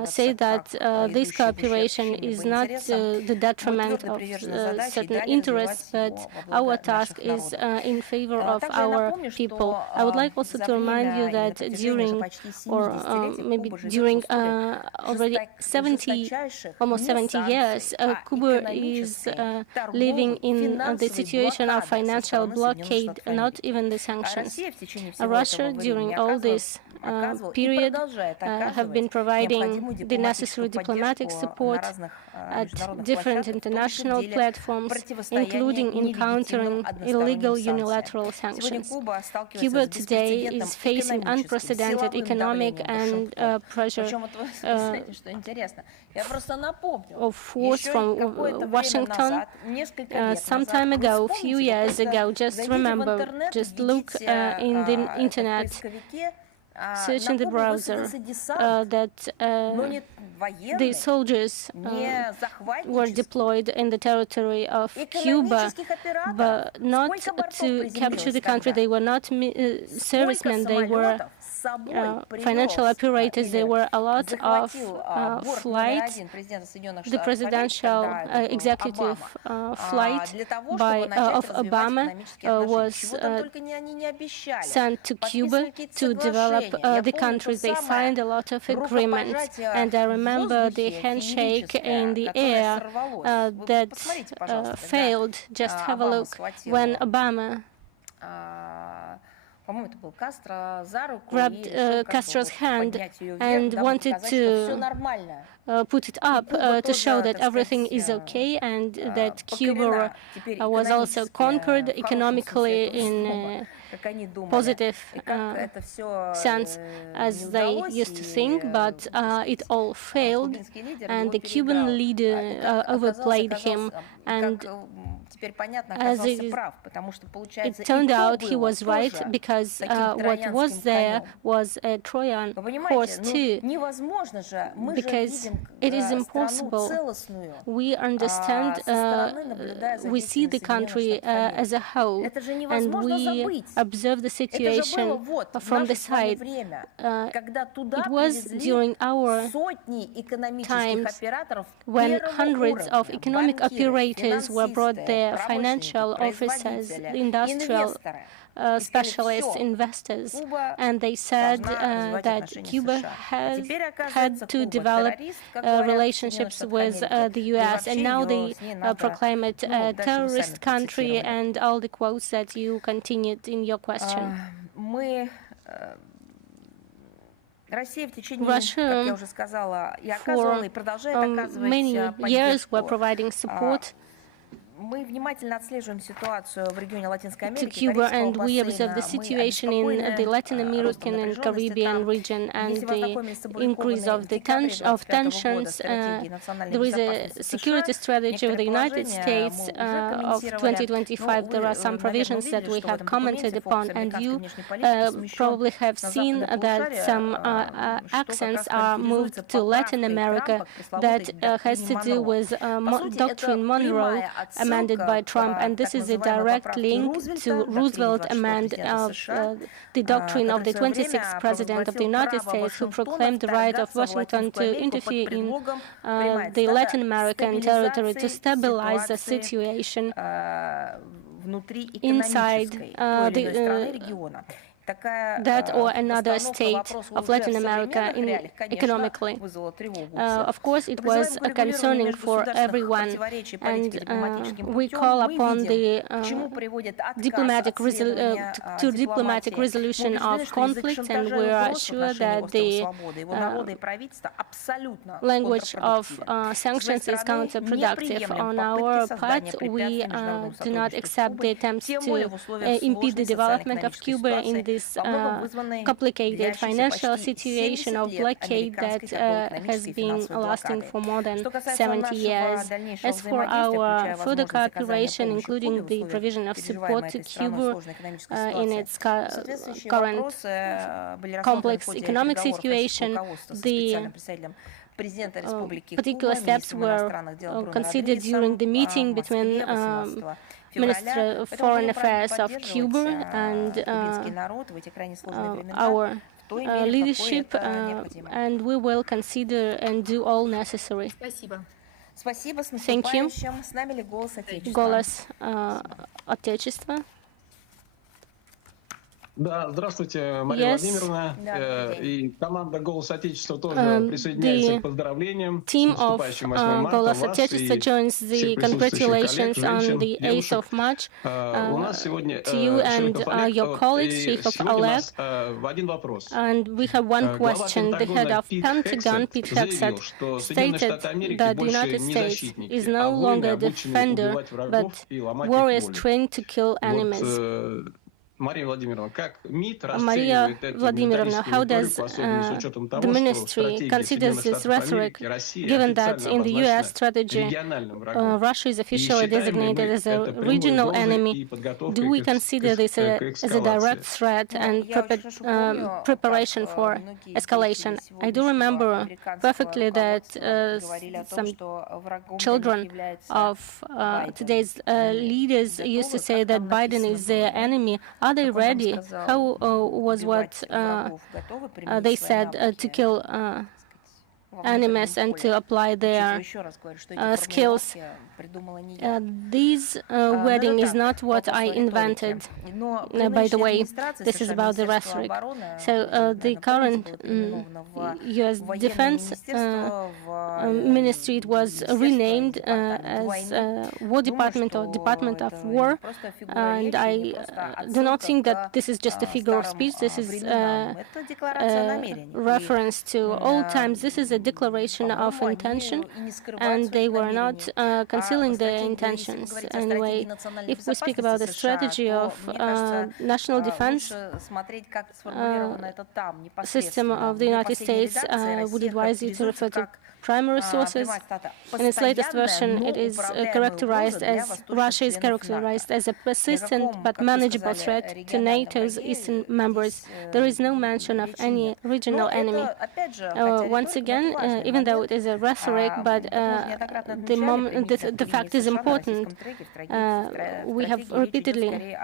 say that this cooperation is not the detriment of certain interests, but our task is in favor of our people. I would like also to remind you that during, or maybe during already almost 70 years, Cuba is living in the situation of financial blockade, not even the sanctions. Russia, during all this period, have been providing the necessary diplomatic support at different international platforms, including in countering illegal unilateral sanctions. Cuba today is facing unprecedented economic and pressure of force from Washington. Some time ago, a few years ago, just remember, just look in the internet, search in the browser, that the soldiers were deployed in the territory of Cuba, but not to capture the country. They were not servicemen, they were financial operators. There were a lot of flights. The presidential executive flight of Obama was sent to Cuba to develop the country. They signed a lot of agreements, and I remember the handshake in the air that failed. Just have a look when Obama grabbed Castro's hand and wanted to put it up to show that everything is okay and that Cuba was also conquered economically in positive sense as they used to think, but it all failed, and the Cuban leader overplayed him, and As it turned out, he was right, because what was there was a Trojan horse too, because it is impossible. We understand, we see the country as a whole, and we observe the situation from the side. It was during our times when hundreds of economic operators were brought there, financial officers, industrial specialists, investors, and they said that Cuba has had to develop relationships with the US, and now they proclaim it a terrorist country, and all the quotes that you continued in your question. Russia, for many years, were providing support to Cuba, and we observe the situation in the Latin American and Caribbean region, and the increase of the tensions. There is a security strategy of the United States of 2025. There are some provisions that we have commented upon, and you probably have seen that some accents are moved to Latin America that has to do with Doctrine Monroe, amended by Trump, and this is a direct link to Roosevelt amendment of the doctrine of the 26th President of the United States, who proclaimed the right of Washington to interfere in the Latin American territory to stabilize the situation inside that or another state of Latin America economically. Of course, it was concerning for everyone, and we call upon the diplomatic resolution of conflicts, and we are sure that the language of sanctions is counterproductive. On our part, we do not accept the attempts to impede the development of Cuba in this complicated financial situation of blockade that has been lasting for more than 70 years. As for our further cooperation, including the provision of support to Cuba in its current complex economic situation, the particular steps were considered during the meeting between Minister of Foreign Affairs of Cuba and our leadership, and we will consider and do all necessary. Thank you. Голос Отечества. Да, здравствуйте, Мария Владимировна. И команда «Голос Отечества» тоже присоединяется к поздравлениям с наступающим 8 марта. Голос Отечества joins the congratulations on the 8th of March to you and your colleagues, Chief of Oleg. And we have one question. The head of Pentagon, Pete Hegseth, stated that the United States is no longer a defender, but warriors trained to kill enemies. Maria Vladimirovna, how does the ministry consider this rhetoric, given that in the U.S. strategy, Russia is officially designated as a regional enemy? Do we consider this as a direct threat and preparation for escalation? I do remember perfectly that some children of today's leaders used to say that Biden is their enemy. Are they ready? How was what they said to kill enemies and to apply their skills? This wording is not what I invented. By the way, this is about the rhetoric. So the current U.S. Defense Ministry, it was renamed as War Department or Department of War, and I do not think that this is just a figure of speech. This is a reference to old times. This is a declaration of intention, and they were not concealing their intentions. Anyway, if we speak about the strategy of national defense system of the United States, I would advise you to refer to primary sources. In its latest version, it is characterized as Russia is characterized as a persistent but manageable threat to NATO's eastern members. There is no mention of any regional enemy. Once again, even though it is a rhetoric, but the fact is important. We have repeatedly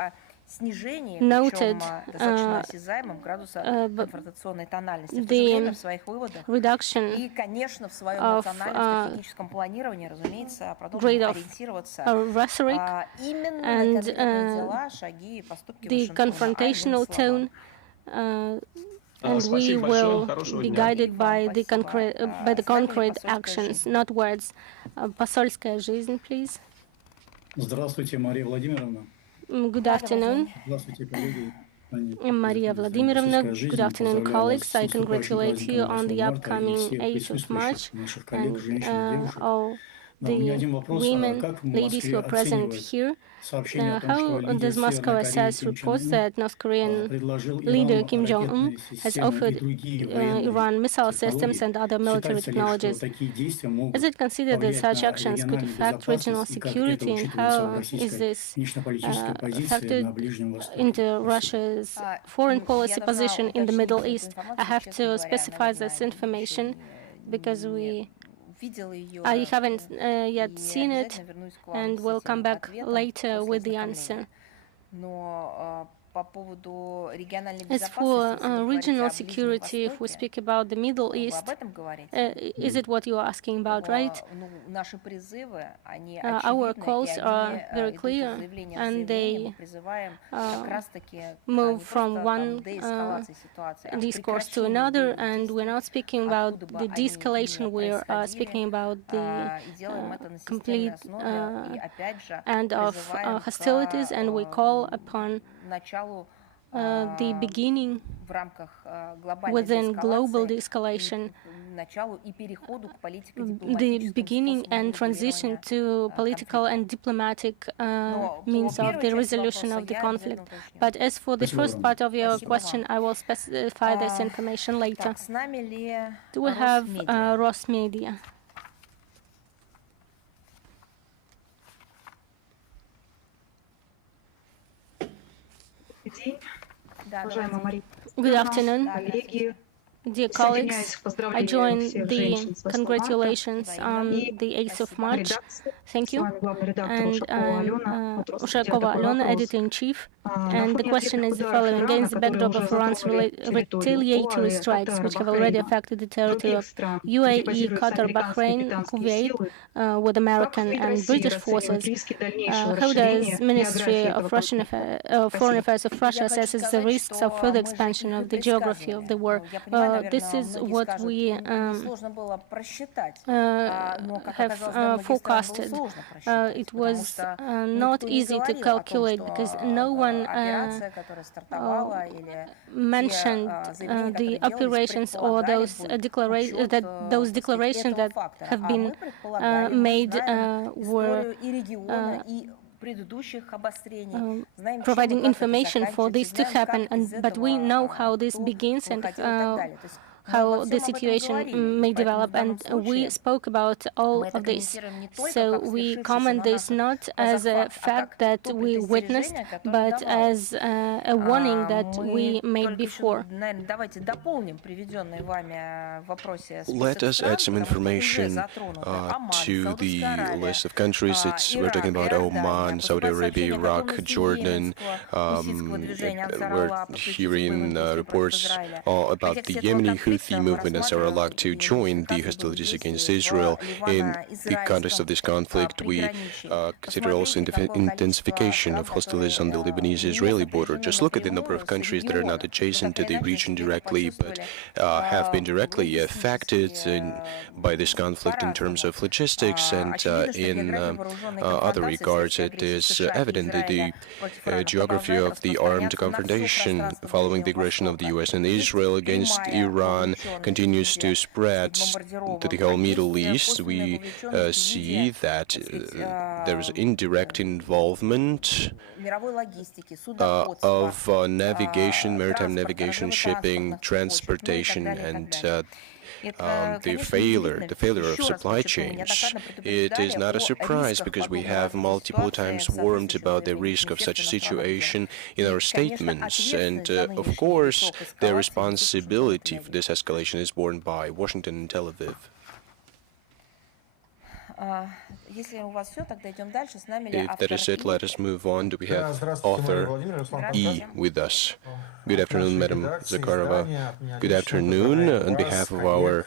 noted the reduction of grade of rhetoric and the confrontational tone, and we will be guided by the concrete actions, not words. Посольская жизнь, please. Здравствуйте, Мария Владимировна. Good afternoon, Maria Vladimirovna. Good afternoon, colleagues. I congratulate you on the upcoming 8th of March and all the women, ladies who are present here. How does Moscow assess reports that North Korean leader Kim Jong-un has offered Iran missile systems and other military technologies? Is it considered that such actions could affect regional security, and how is this factored into Russia's foreign policy position in the Middle East? I have to specify this information because I haven't yet seen it, and will come back later with the answer. As for regional security, if we speak about the Middle East, is it what you are asking about, right? Our calls are very clear, and they move from one discourse to another, and we're not speaking about the de-escalation, we're speaking about the complete end of hostilities, and we call upon the beginning within global de-escalation, the beginning and transition to political and diplomatic means of the resolution of the conflict. But as for the first part of your question, I will specify this information later. Do we have Ross Media? Good afternoon, dear colleagues. I join the congratulations on the 8th of March. Thank you. And I'm Zakharova Alona, editor-in-chief. And the question is the following. Against the backdrop of Iran's retaliatory strikes, which have already affected the territory of UAE, Qatar, Bahrain, Kuwait, with American and British forces, how does Ministry of Foreign Affairs of Russia assesses the risks of further expansion of the geography of the war? This is what we have forecasted. It was not easy to calculate because no one mentioned the operations or those declarations that have been made were providing information for this to happen, but we know how this begins and how the situation may develop, and we spoke about all of this. So we comment this not as a fact that we witnessed, but as a warning that we made before. Let us add some information to the list of countries. We're talking about Oman, Saudi Arabia, Iraq, Jordan. We're hearing reports about the Yemeni Houthi movements are allowed to join the hostilities against Israel. In the context of this conflict, we consider also intensification of hostilities on the Lebanese-Israeli border. Just look at the number of countries that are not adjacent to the region directly, but have been directly affected by this conflict in terms of logistics, and in other regards. It is evident that the geography of the armed confrontation following the aggression of the U.S. and Israel against Iran continues to spread to the whole Middle East. We see that there is indirect involvement of navigation, maritime navigation, shipping, transportation, and the failure of supply chains. It is not a surprise because we have multiple times warned about the risk of such a situation in our statements, and of course the responsibility for this escalation is borne by Washington and Tel Aviv. If that is it, let us move on. Do we have author E with us? Good afternoon, Madam Zakharova. Good afternoon. On behalf of our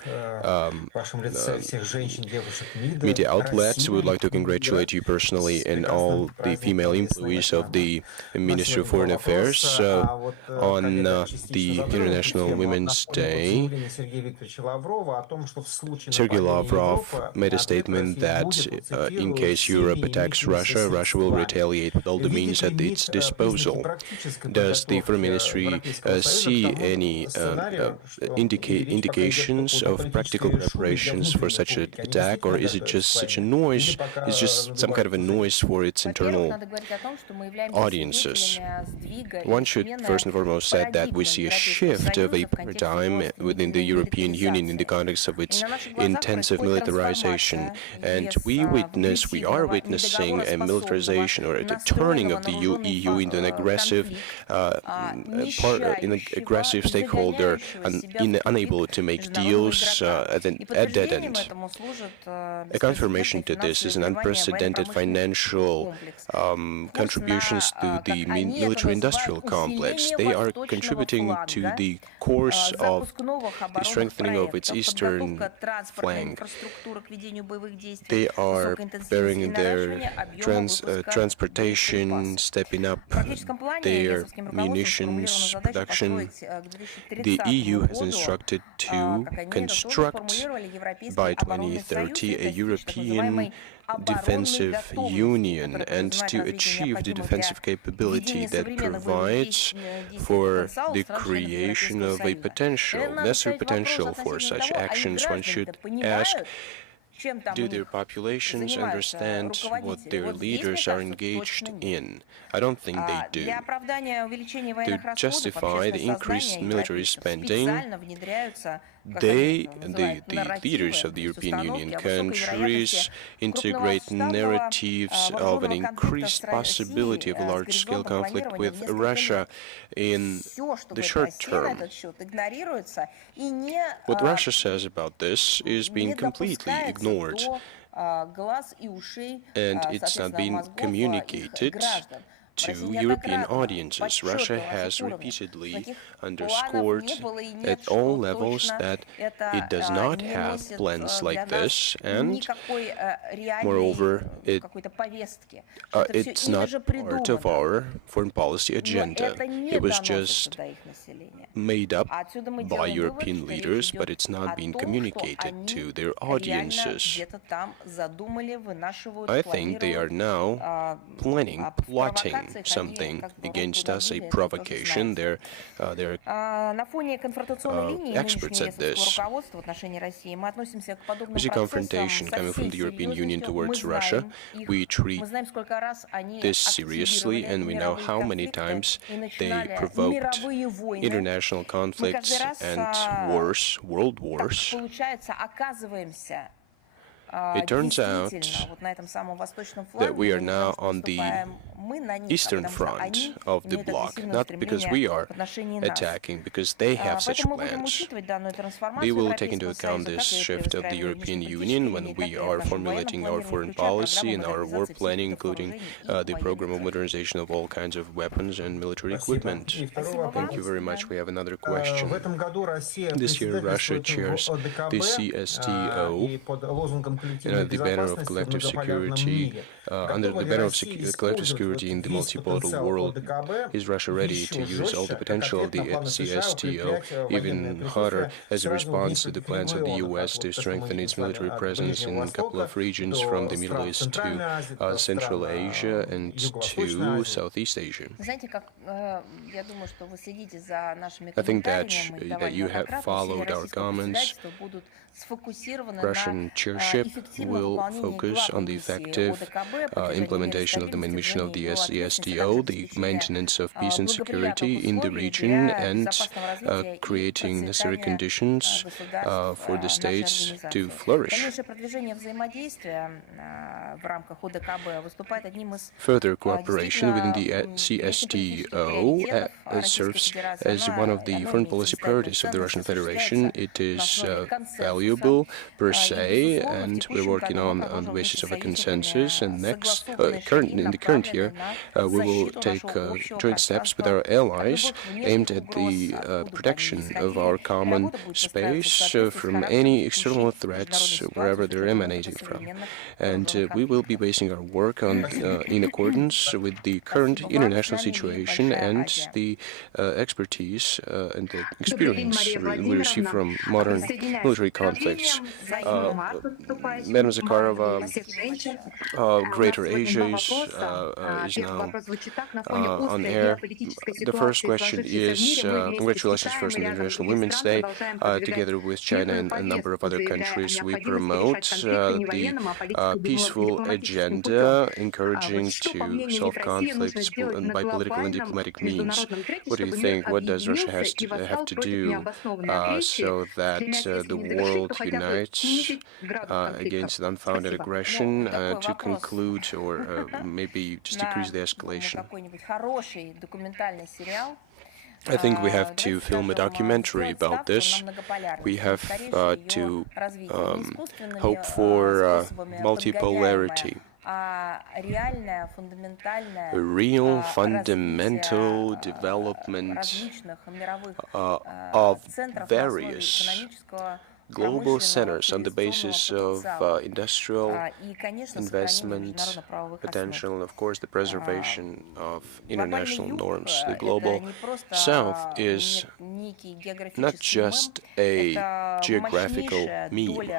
media outlets, we would like to congratulate you personally and all the female employees of the Ministry of Foreign Affairs on the International Women's Day. Sergei Lavrov made a statement that in case Europe attacks Russia, Russia will retaliate with all the means at its disposal. Does the Foreign Ministry see any indications of practical preparations for such an attack, or is it just such a noise? It's just some kind of a noise for its internal audiences. One should first and foremost say that we see a shift of a paradigm within the European Union in the context of its intensive militarization, and we are witnessing a militarization or a turning of the EU into an aggressive stakeholder, unable to make deals at dead end. A confirmation to this is an unprecedented financial contributions to the military-industrial complex. They are contributing to the course of the strengthening of its eastern flank. They are preparing their transportation, stepping up their munitions production. The EU has instructed to construct by 2030 a European defensive union and to achieve the defensive capability that provides for the creation of a necessary potential for such actions. One should ask, do their populations understand what their leaders are engaged in? I don't think they do. To justify the increased military spending, the leaders of the European Union countries integrate narratives of an increased possibility of a large-scale conflict with Russia in the short term. What Russia says about this is being completely ignored, and it's not being communicated to European audiences. Russia has repeatedly underscored at all levels that it does not have plans like this, and moreover, it's not part of our foreign policy agenda. It was just made up by European leaders, but it's not being communicated to their audiences. I think they are now plotting something against us, a provocation. They're experts at this. We see confrontation coming from the European Union towards Russia. We treat this seriously, and we know how many times they provoked international conflicts and wars, world wars. It turns out that we are now on the eastern front of the bloc, not because we are attacking, because they have such plans. They will take into account this shift of the European Union when we are formulating our foreign policy and our war planning, including the program of modernization of all kinds of weapons and military equipment. Thank you very much. We have another question. This year, Russia chairs the CSTO under the banner of collective security. Under the banner of collective security in the multipolar world, is Russia ready to use all the potential of the CSTO, even harder as a response to the plans of the U.S. to strengthen its military presence in a couple of regions from the Middle East to Central Asia and to Southeast Asia? I think that you have followed our comments. Russian chairship will focus on the effective implementation of the main mission of the the CSTO, the maintenance of peace and security in the region, and creating necessary conditions for the states to flourish. Further cooperation within the CSTO serves as one of the foreign policy priorities of the Russian Federation. It is valuable per se, and we're working on the basis of a consensus. And next, in the current year, we will take joint steps with our allies aimed at the protection of our common space from any external threats, wherever they're emanating from. And we will be basing our work on in accordance with the current international situation and the expertise and the experience we receive from modern military conflicts. Madam Zakharova, Greater Asia is now on air. The first question is, congratulations first on the International Women's Day. Together with China and a number of other countries, we promote the peaceful agenda, encouraging to solve conflicts by political and diplomatic means. What do you think? What does Russia have to do so that the world unites against unfounded aggression to conclude or maybe just decrease the escalation? I think we have to film a documentary about this. We have to hope for multipolarity. A real fundamental development of various global centers on the basis of industrial investment potential and, of course, the preservation of international norms. The Global South is not just a geographical meme.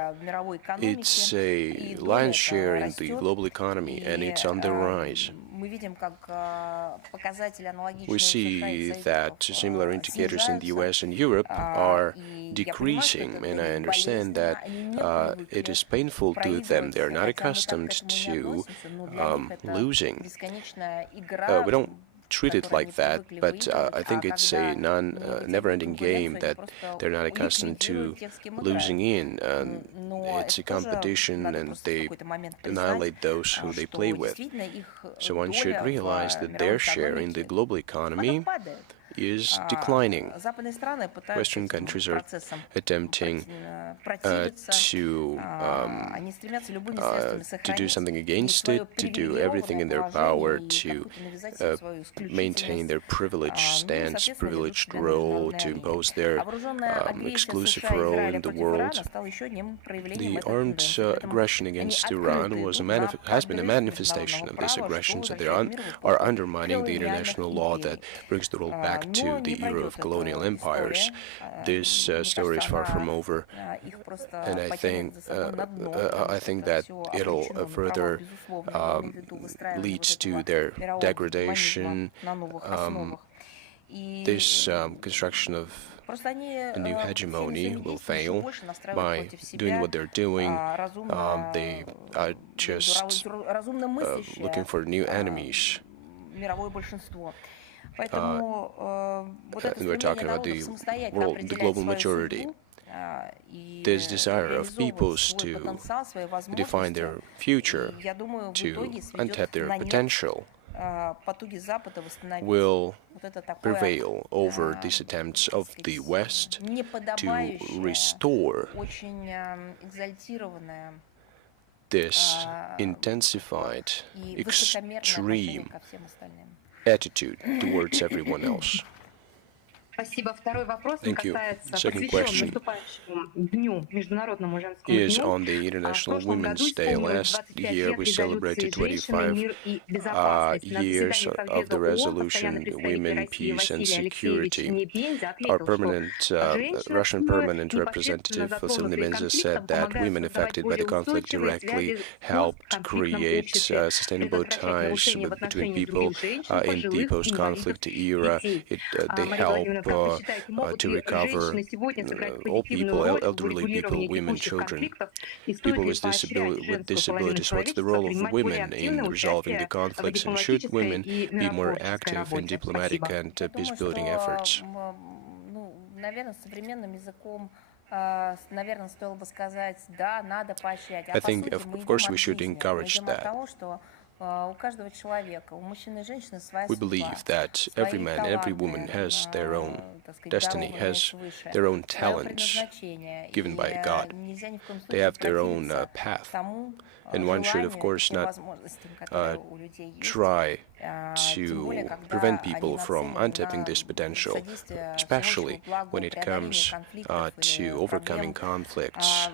It's a lion's share in the global economy, and it's on the rise. We see that similar indicators in the US and Europe are decreasing, and I understand that it is painful to them. They're not accustomed to losing. We don't treat it like that, but I think it's a never-ending game that they're not accustomed to losing in. It's a competition, and they annihilate those who they play with. So one should realize that their share in the global economy is declining. Western countries are attempting to do something against it, to do everything in their power to maintain their privileged stance, privileged role, to impose their exclusive role in the world. The armed aggression against Iran has been a manifestation of this aggression, so they are undermining the international law that brings the world back to the era of colonial empires. This story is far from over, and I think that it'll further leads to their degradation. This construction of a new hegemony will fail by doing what they're doing. They are just looking for new enemies. And we're talking about the global majority. This desire of peoples to define their future, to untap their potential, will prevail over these attempts of the West to restore this intensified, extreme attitude towards everyone else. Thank you. Second question is on the International Women's Day. Last year we celebrated 25 years of the resolution Women, Peace and Security. Our Russian permanent representative, Vasilina Benza, said that women affected by the conflict directly helped create sustainable ties between people in the post-conflict era. They helped to recover all people, elderly people, women, children, people with disabilities. What's the role of women in resolving the conflicts, and should women be more active in diplomatic and peace-building efforts? I think, of course, we should encourage that. We believe that every man and every woman has their own destiny, has their own talents given by God. They have their own path. And one should, of course, not try to prevent people from untapping this potential, especially when it comes to overcoming conflicts.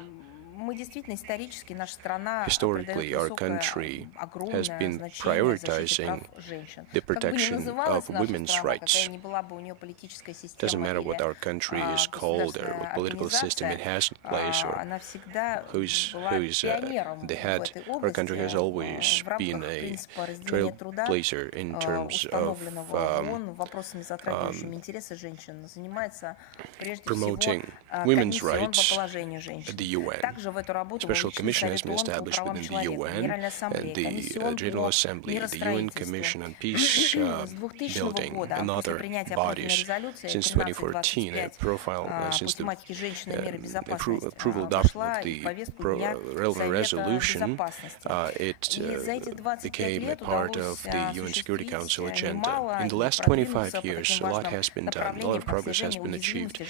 Historically, our country has been prioritizing the protection of women's rights. It doesn't matter what our country is called or what political system it has in place or who's the head. Our country has always been a trailblazer in terms of promoting women's rights at the UN. Special Commission has been established within the UN and the General Assembly, the UN Commission on Peace Building, and other bodies. Since 2014, a profile since the approval adoption of the relevant resolution, it became a part of the UN Security Council agenda. In the last 25 years, a lot has been done, a lot of progress has been achieved.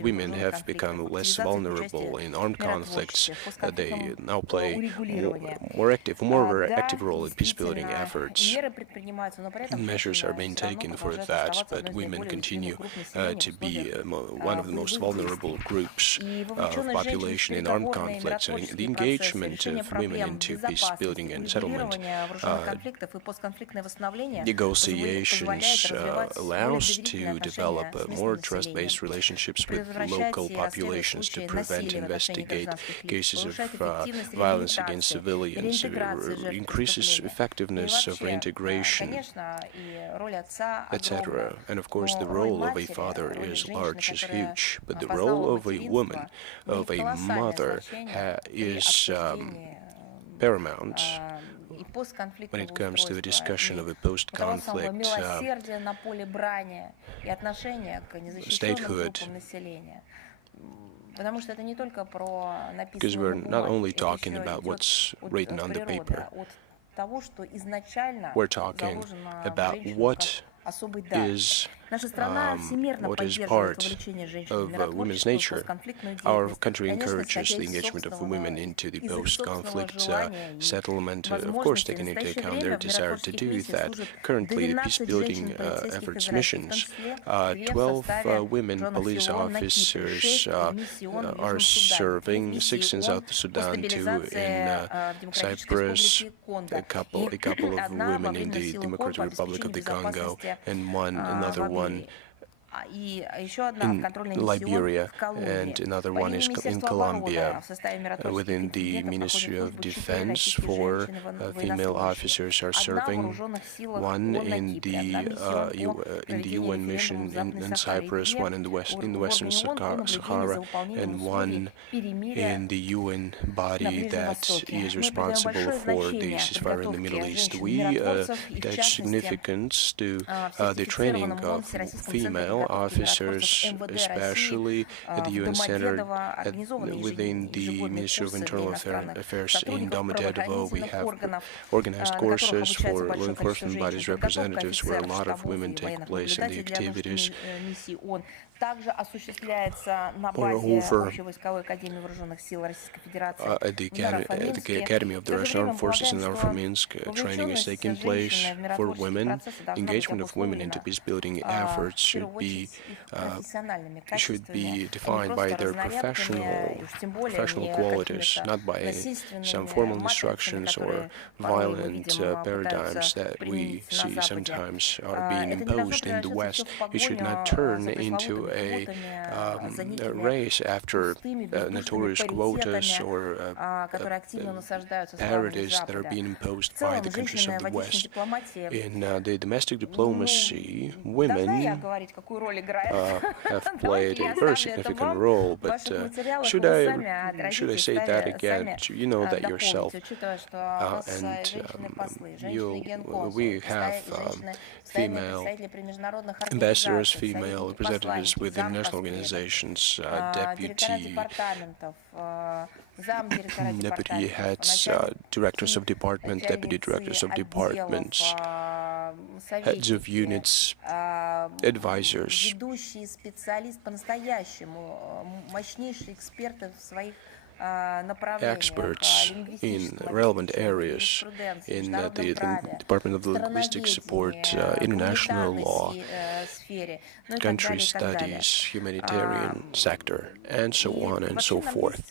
Women have become less vulnerable in armed conflicts. They now play more active role in peace-building efforts. Measures are being taken for that, but women continue to be one of the most vulnerable groups of population in armed conflicts. And the engagement of women into peace-building and settlement negotiations allow us to develop more trust-based relationships with local populations to prevent, investigate cases of violence against civilians, increases effectiveness of reintegration, etc. And of course, the role of a father is large, is huge, but the role of a woman, of a mother, is paramount when it comes to the discussion of a post-conflict statehood. Because we're not only talking about what's written on the paper, we're talking about what is part of women's nature. Our country encourages the engagement of women into the post-conflict settlement, of course taking into account their desire to do that. Currently, the peace-building efforts missions, 12 women police officers are serving, 6 in South Sudan, 2 in Cyprus, a couple of women in the Democratic Republic of the Congo, and another one in Liberia, and another one is in Colombia. Within the Ministry of Defense, 4 female officers are serving, 1 in the UN mission in Cyprus, 1 in the Western Sahara, and 1 in the UN body that is responsible for the ceasefire in the Middle East. We attach significance to the training of female officers, especially at the UN Center within the Ministry of Internal Affairs in Domodedovo. We have organized courses for law enforcement bodies representatives where a lot of women take place in the activities. Moreover, at the Academy of the Russian Armed Forces in Minsk, training is taking place for women. Engagement of women into peace-building efforts should be defined by their professional qualities, not by some formal instructions or violent paradigms that we see sometimes are being imposed in the West. It should not turn into a race after notorious quotas or parodies that are being imposed by the countries of the West. In the domestic diplomacy, women have played a very significant role. But should I say that again? You know that yourself. We have female ambassadors, female representatives within international organizations, deputy heads, directors of departments, deputy directors of departments, heads of units, advisors, experts in relevant areas in the Department of Linguistic Support, international law, country studies, humanitarian sector, and so on and so forth.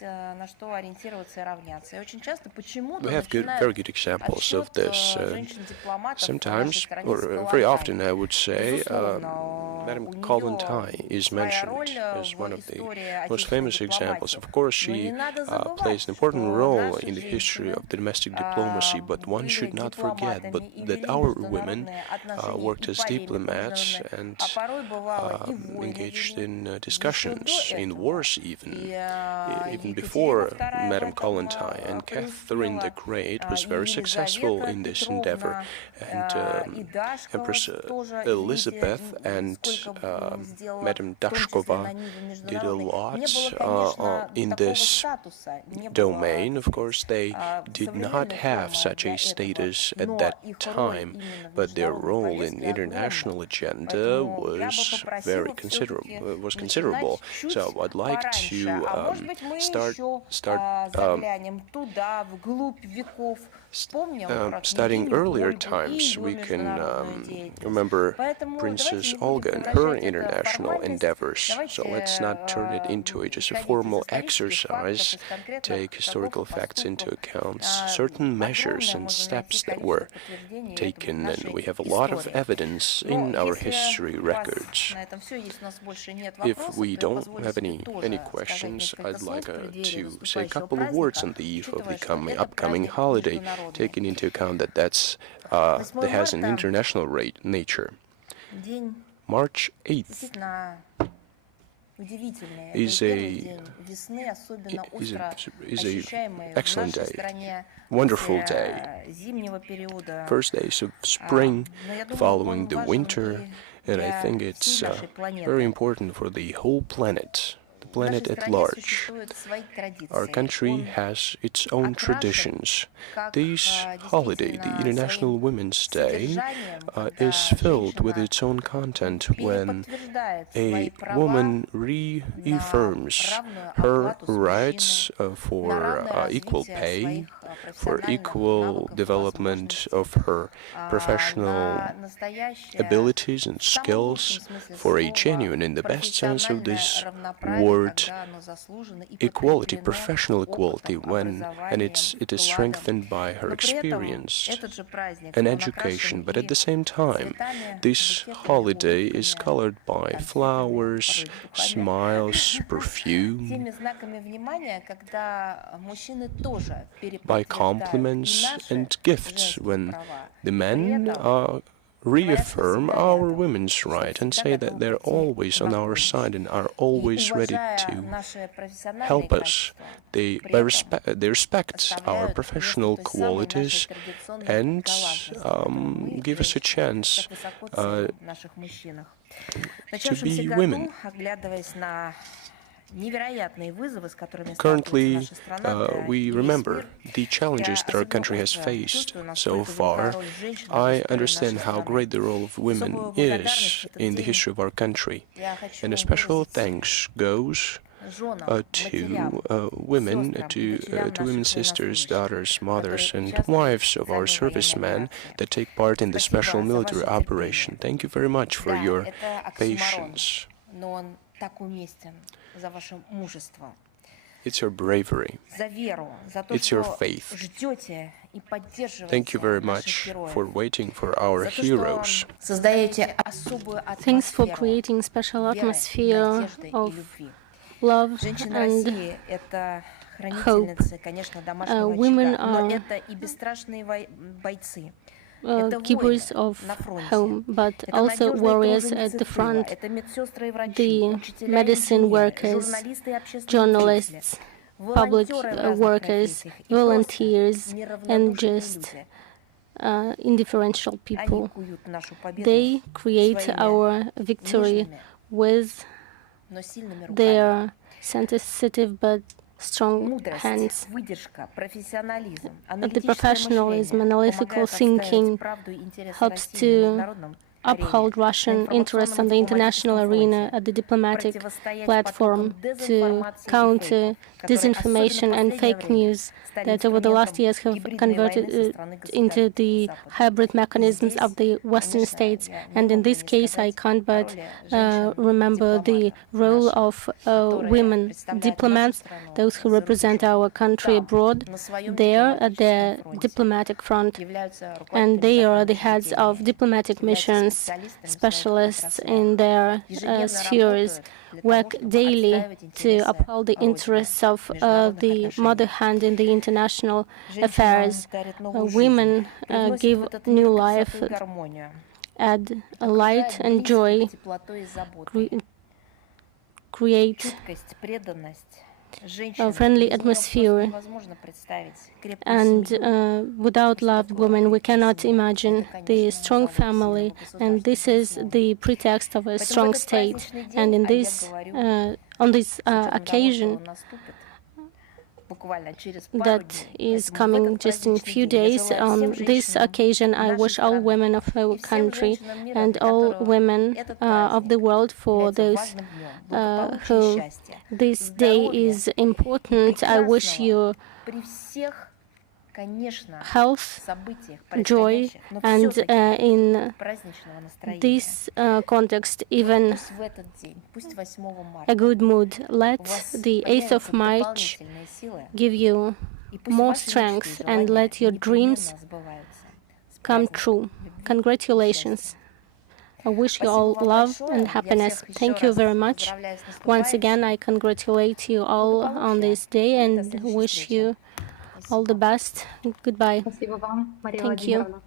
We have very good examples of this. Sometimes, or very often, I would say, Madame Kollontai is mentioned as one of the most famous examples. Of course, she plays an important role in the history of the domestic diplomacy, but one should not forget that our women worked as diplomats and engaged in discussions, in wars even before Madame Kollontai. And Catherine the Great was very successful in this endeavor. And Empress Elizabeth and Madame Dashkova did a lot in this domain. Of course, they did not have such a status at that time, but their role in international agenda was very considerable. So I'd like to studying earlier times. We can remember Princess Olga and her international endeavors. So let's not turn it into just a formal exercise. Take historical facts into account, certain measures and steps that were taken, and we have a lot of evidence in our history records. If we don't have any questions, I'd like to say a couple of words on the eve of the upcoming holiday, taking into account that that has an international nature. March 8th is a excellent day, wonderful day, first days of spring following the winter, and I think it's very important for the whole planet at large. Our country has its own traditions. This holiday, the International Women's Day, is filled with its own content when a woman reaffirms her rights for equal pay, for equal development of her professional abilities and skills, for a genuine, in the best sense of this word, equality, professional equality, and it is strengthened by her experience and education. But at the same time, this holiday is colored by flowers, smiles, perfume, by compliments and gifts, when the men reaffirm our women's right and say that they're always on our side and are always ready to help us. They respect our professional qualities and give us a chance to be women. Currently, we remember the challenges that our country has faced so far. I understand how great the role of women is in the history of our country, and a special thanks goes to women, to women's sisters, daughters, mothers, and wives of our servicemen that take part in the special military operation. Thank you very much for your patience. It's your bravery. It's your faith. Thank you very much for waiting for our heroes. Thanks for creating special atmosphere of love and hope. Women are keepers of home, but also warriors at the front, the medicine workers, journalists, public workers, volunteers, and just indifferential people. They create our victory with their sensitive but strong hands. The professionalism, analytical thinking helps to uphold Russian interests on the international arena at the diplomatic platform to counter disinformation and fake news that over the last years have converted into the hybrid mechanisms of the Western states. And in this case, I can't but remember the role of women diplomats, those who represent our country abroad. They are at the diplomatic front, and they are the heads of diplomatic missions, specialists in their spheres, work daily to uphold the interests of the mother hand in the international affairs. Women give new life, add a light and joy, create a friendly atmosphere. And without loved women, we cannot imagine the strong family. And this is the pretext of a strong state. And in this, on this occasion, that is coming just in a few days. On this occasion, I wish all women of our country and all women of the world, for those who this day is important, I wish you health, joy, and in this context, even a good mood. Let the 8th of March give you more strength and let your dreams come true. Congratulations. I wish you all love and happiness. Thank you very much. Once again, I congratulate you all on this day and wish you all the best. Goodbye. Thank you.